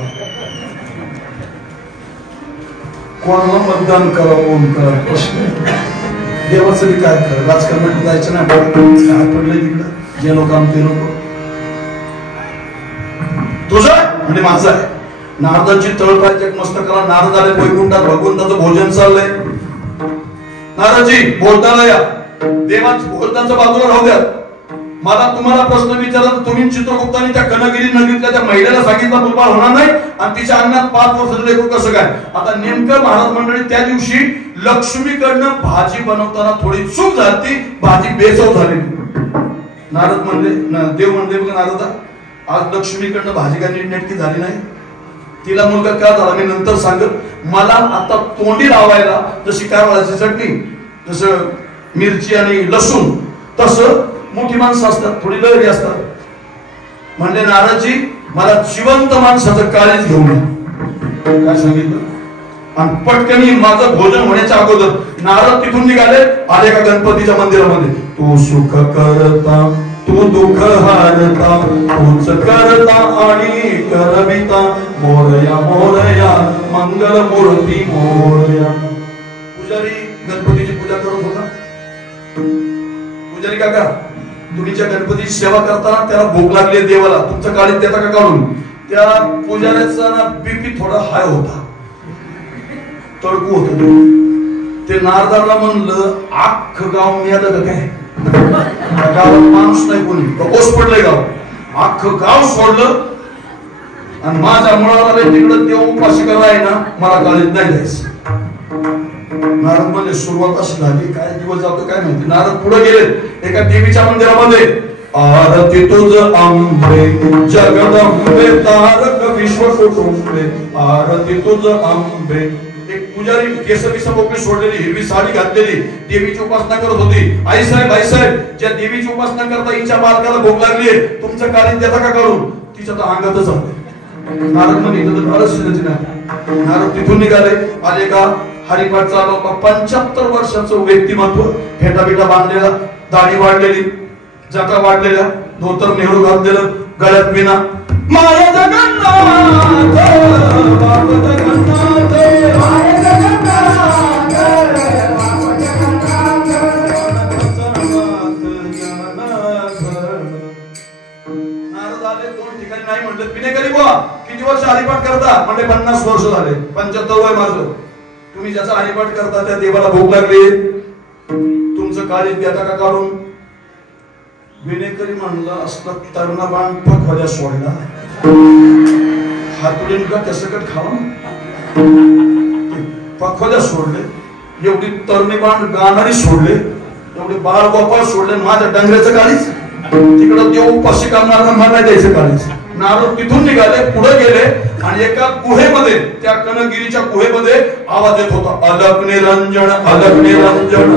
कोणाला मतदान करावं ओंकार प्रश्न. देवाचं बी काय खरं, राजकारणात जायचं नाही. काय पडलंय तिकडं, जे लोक आमचे लोक. तुझं म्हणजे माझं आहे. नारदाची तळपायची मस्तकाला नारद आले वैकुंठात, भगवंताचं भोजन चाललंय. नारदजी भोजनाला या. देवाचं भोजनाचं बाजूला राहू द्या. मला तुम्हाला प्रश्न विचारला तर तुम्ही चित्रगुप्ताने त्या कनगिरी नगरीतल्या त्या महिलेला सांगितलं मुलबाळ होणार नाही आणि तिच्या अंगात 5 वर्षाचं लेकरू कसं काय. आता नेमकं महाराज मंडळी त्या दिवशी लक्ष्मीकडनं भाजी बनवताना थोडी चूक झाली, भाजी बेचव झाली. नारद म्हणले, देव म्हणले बघा नारदा, आज लक्ष्मीकडनं भाजी काय नीटनेटकी झाली नाही. तिला मुलगा का झाला मी नंतर सांगत. मला आता तोंडी लावायला जशी कारवाची चटणी, जसं मिरची आणि लसूण, तसं मोठी माणसं असतात, थोडी लहरी असतात. म्हणले नारदजी मला जिवंत माणसाचं काळीच घेऊन या. काय सांगितलं. आणि पटकनी माझं भोजन होण्याच्या अगोदर नारद तिथून निघाले, आले का गणपतीच्या मंदिरामध्ये. तू सुख करता, तू दुःख हारता, तूच करता आणि करविता, मोरया मोरया मंगल मूर्ती मोरया. पुजारी गणपतीची पूजा करत होता. पुजारी काका, तुम्ही ज्या गणपतीची सेवा करताना त्याला भूक लागली देवाला, तुमचं काळीज देता का काढून. त्या पुजाऱ्याचा ना बीपी थोडा हाय होता, तडकू होत. ते नारदाला म्हणलं अख्खं गाव मिळालं का काय. गावात माणूस नाही कोणी, ओस पडलंय गाव. अख्खं गाव सोडलं आणि माझ्या मुळाला तिकडं देव उपाशी कराय ना, मला काळीज नाही द्यायचं. नारद म्हणजे सुरुवात अशी झाली, काय दिवस जातो काय माहिती. नारद पुढे गेले एका देवीच्या मंदिरामध्ये. आरती तुझ अंबे जगदंबे तारक विश्व कुटुंबे, आरती तुझ अंबे. एक पुजारी केस मोकळी सोडलेली, हिरवी साडी घातलेली, देवीची उपासना करत होती. आई साहेब ज्या देवीची उपासना करता हिच्या बालकाला भूक लागली, तुमचं काळीज देता का काढून. तिच्या तर अंगातच आले. नारद म्हणजे नारद तिथून निघाले, आले का हरिपाठ चालू होता. 75 वर्षाचं व्यक्तिमत्व, फेटा बिटा बांधलेला, दाढी वाढलेली, जका वाढलेल्या, धोतर नेहरू घातलेलं, गळ्यात विना. माया जगन्नाथ बाप जगन्नाथ, माया जगन्नाथ बाप जगन्नाथ, नारद आले. 2 ठिकाणी नाही म्हणलं. पिनेकरी बुवा किती वर्ष हरिपाठ करता. म्हणजे 50 वर्ष झाले. 75 वय माझं. तुम्ही ज्याचा हरिपाठ करता त्या देवाला भूक लागली, तुमचं काळीज देता का काढून. विनेकरी म्हणलं असलं तरणा बाण पखवाद्या सोडला, हातुडीन का कसकट खावा. पखवाद्या सोडले, एवढी तरणी बाण गाणारी सोडले, एवढे बाळ गोपाळ सोडले. माझ्या डंगऱ्याचं काळीज तिकडं देव उपाशी करणार, मला द्यायचं काळीज. नारद तिथून निघाले, पुढे गेले आणि एका गुहेमध्ये, त्या कनगिरीच्या गुहेमध्ये आवाज येत होता. अलक निरंजन, अलक निरंजन,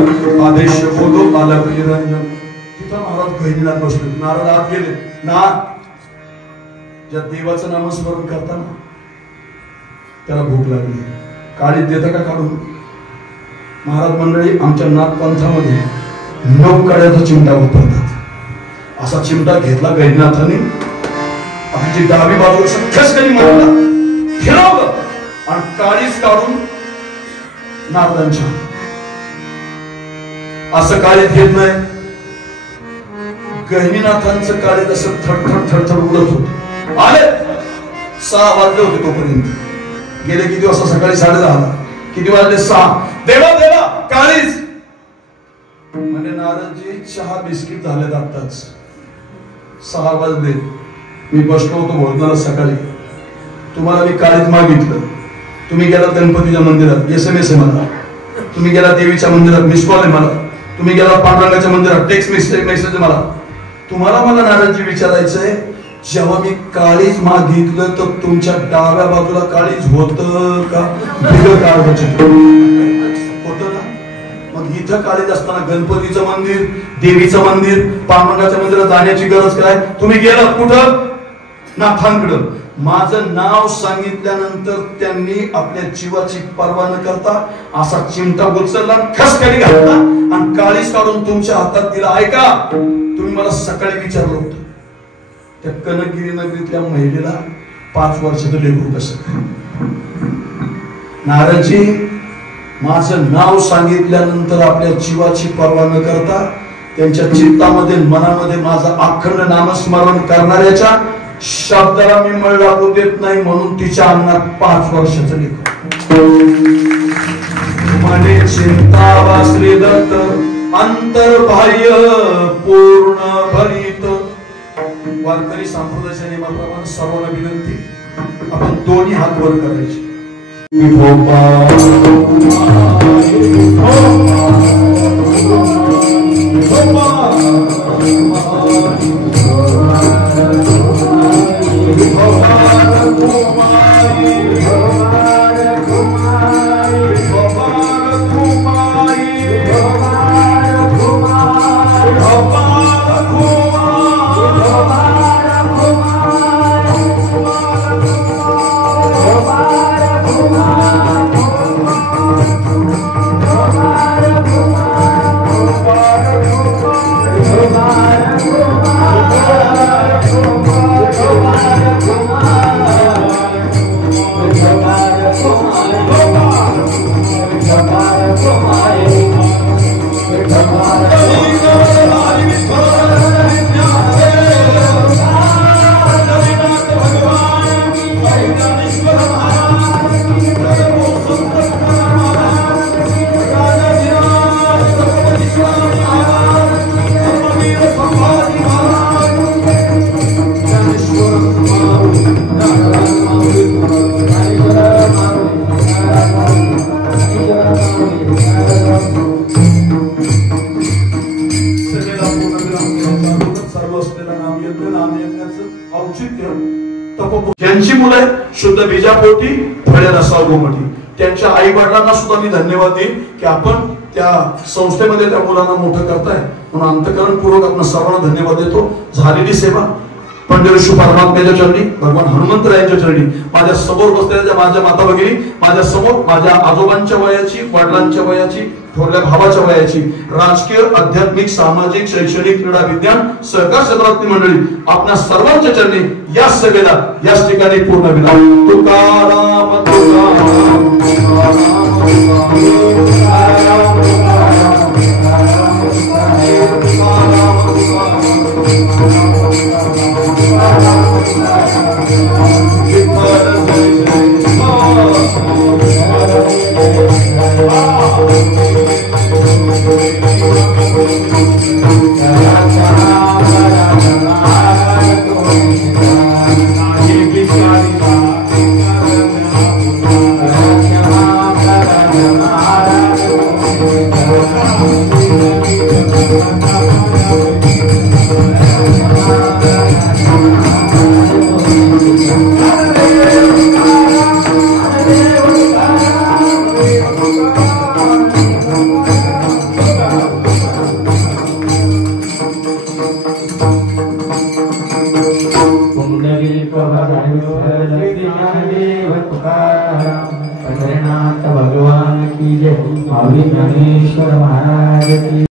आदेश बोलो अलक निरंजन. तिथं महाराज गहिनीनाथ बसले. नारद आत गेले. ना ज्या देवाचं नामस्मरण करताना त्याला भूक लागली, काळीज देता का काढून. महाराज मंडळी, आमच्या नाथपंथामध्ये 9 काड्याचा चिमटा वापरतात. असा चिमटा घेतला गहिनीनाथाने, आपली डावी बाजू खसखनी मारला, फिरवलं आणि काळीज काढून नारदांच्या. असं काळीज घेत नाही. गहिनीनाथांचं काळीज असं थरथर थरथर उडत होत. आले 6 वाजले होते तोपर्यंत. गेले किती वाजता. सकाळी 10:30. किती वाजले. 6. देवा देवा काळीज. म्हणजे नारदजी चहा बिस्किट झालेत आत्ताच. 6 वाजले. मी बसलो होतो भोजनाला सकाळी. तुम्हाला मी काळीज मागितलं, तुम्ही गेला गणपतीच्या मंदिरात, SMS आहे मला. तुम्ही गेला देवीच्या मंदिरात, मिस कॉल आहे मला. तुम्ही गेला पांडुरंगाच्या मंदिरात, टेक्स्ट मेसेज आहे मला. तुम्हाला मला नारदजी विचारायचंय, जेव्हा मी काळीज मागितलं तर तुमच्या डाव्या बाजूला काळीज होतं का. होतं ना. मग इथं काळीज असताना गणपतीचं मंदिर, देवीचं मंदिर, पांडुरंगाच्या मंदिरात जाण्याची गरज काय. तुम्ही गेलात कुठं. नाथांकडं. माझं नाव सांगितल्यानंतर त्यांनी आपल्या जीवाची पर्वा न करता असा चिमटा उचलला, खसखली घातला आणि काळीज काढून तुमच्या हातात दिला. ऐका, तुम्ही मला सकाळी विचारलं होतं त्या कनगिरी नगरीतल्या महिलेला 5 वर्षाचं लेकरू कसं. नारदजी, माझं नाव सांगितल्यानंतर आपल्या जीवाची पर्वा न करता त्यांच्या चित्तामध्ये, मनामध्ये माझं अखंड नामस्मरण करणाऱ्याच्या शब्दाला मी मळ लागू देत नाही, म्हणून तिच्या अंगात 5 वर्षाचं लेकरू. मने चिंता वा श्रीदत्त, अंतर्बाह्य पूर्ण भरित, वारकरी संप्रदायाच्या नियमाप्रमाणे सर्वांना विनंती, आपण दोन्ही हात वर करायचे. ज्यांची मुलं शुद्ध बीजापोटी फळे रसा गोमटी, त्यांच्या आई वडिलांना सुद्धा मी धन्यवाद देईन की आपण त्या संस्थेमध्ये त्या मुलांना मोठं करताय, म्हणून अंतःकरणपूर्वक आपण सर्वांना धन्यवाद देतो. झालेली सेवा पंढरीशू परमात्म्याच्या चरणी, भगवान हनुमंतरायांच्या चरणी, माझ्या समोर बसलेल्या माझ्या माता भगिनी, माझ्या समोर माझ्या आजोबांच्या वयाची, वडिलांच्या वयाची, थोरल्या भावाच्या वयाची, राजकीय, आध्यात्मिक, सामाजिक, शैक्षणिक, क्रीडा, विज्ञान, सहकार क्षेत्रातली मंडळी, आपल्या सर्वांच्या चरणी या सभेला याच ठिकाणी पूर्ण विराम. तुकाराम तुकाराम भगवान की जय. महावीर ज्ञानेश्वर महाराज की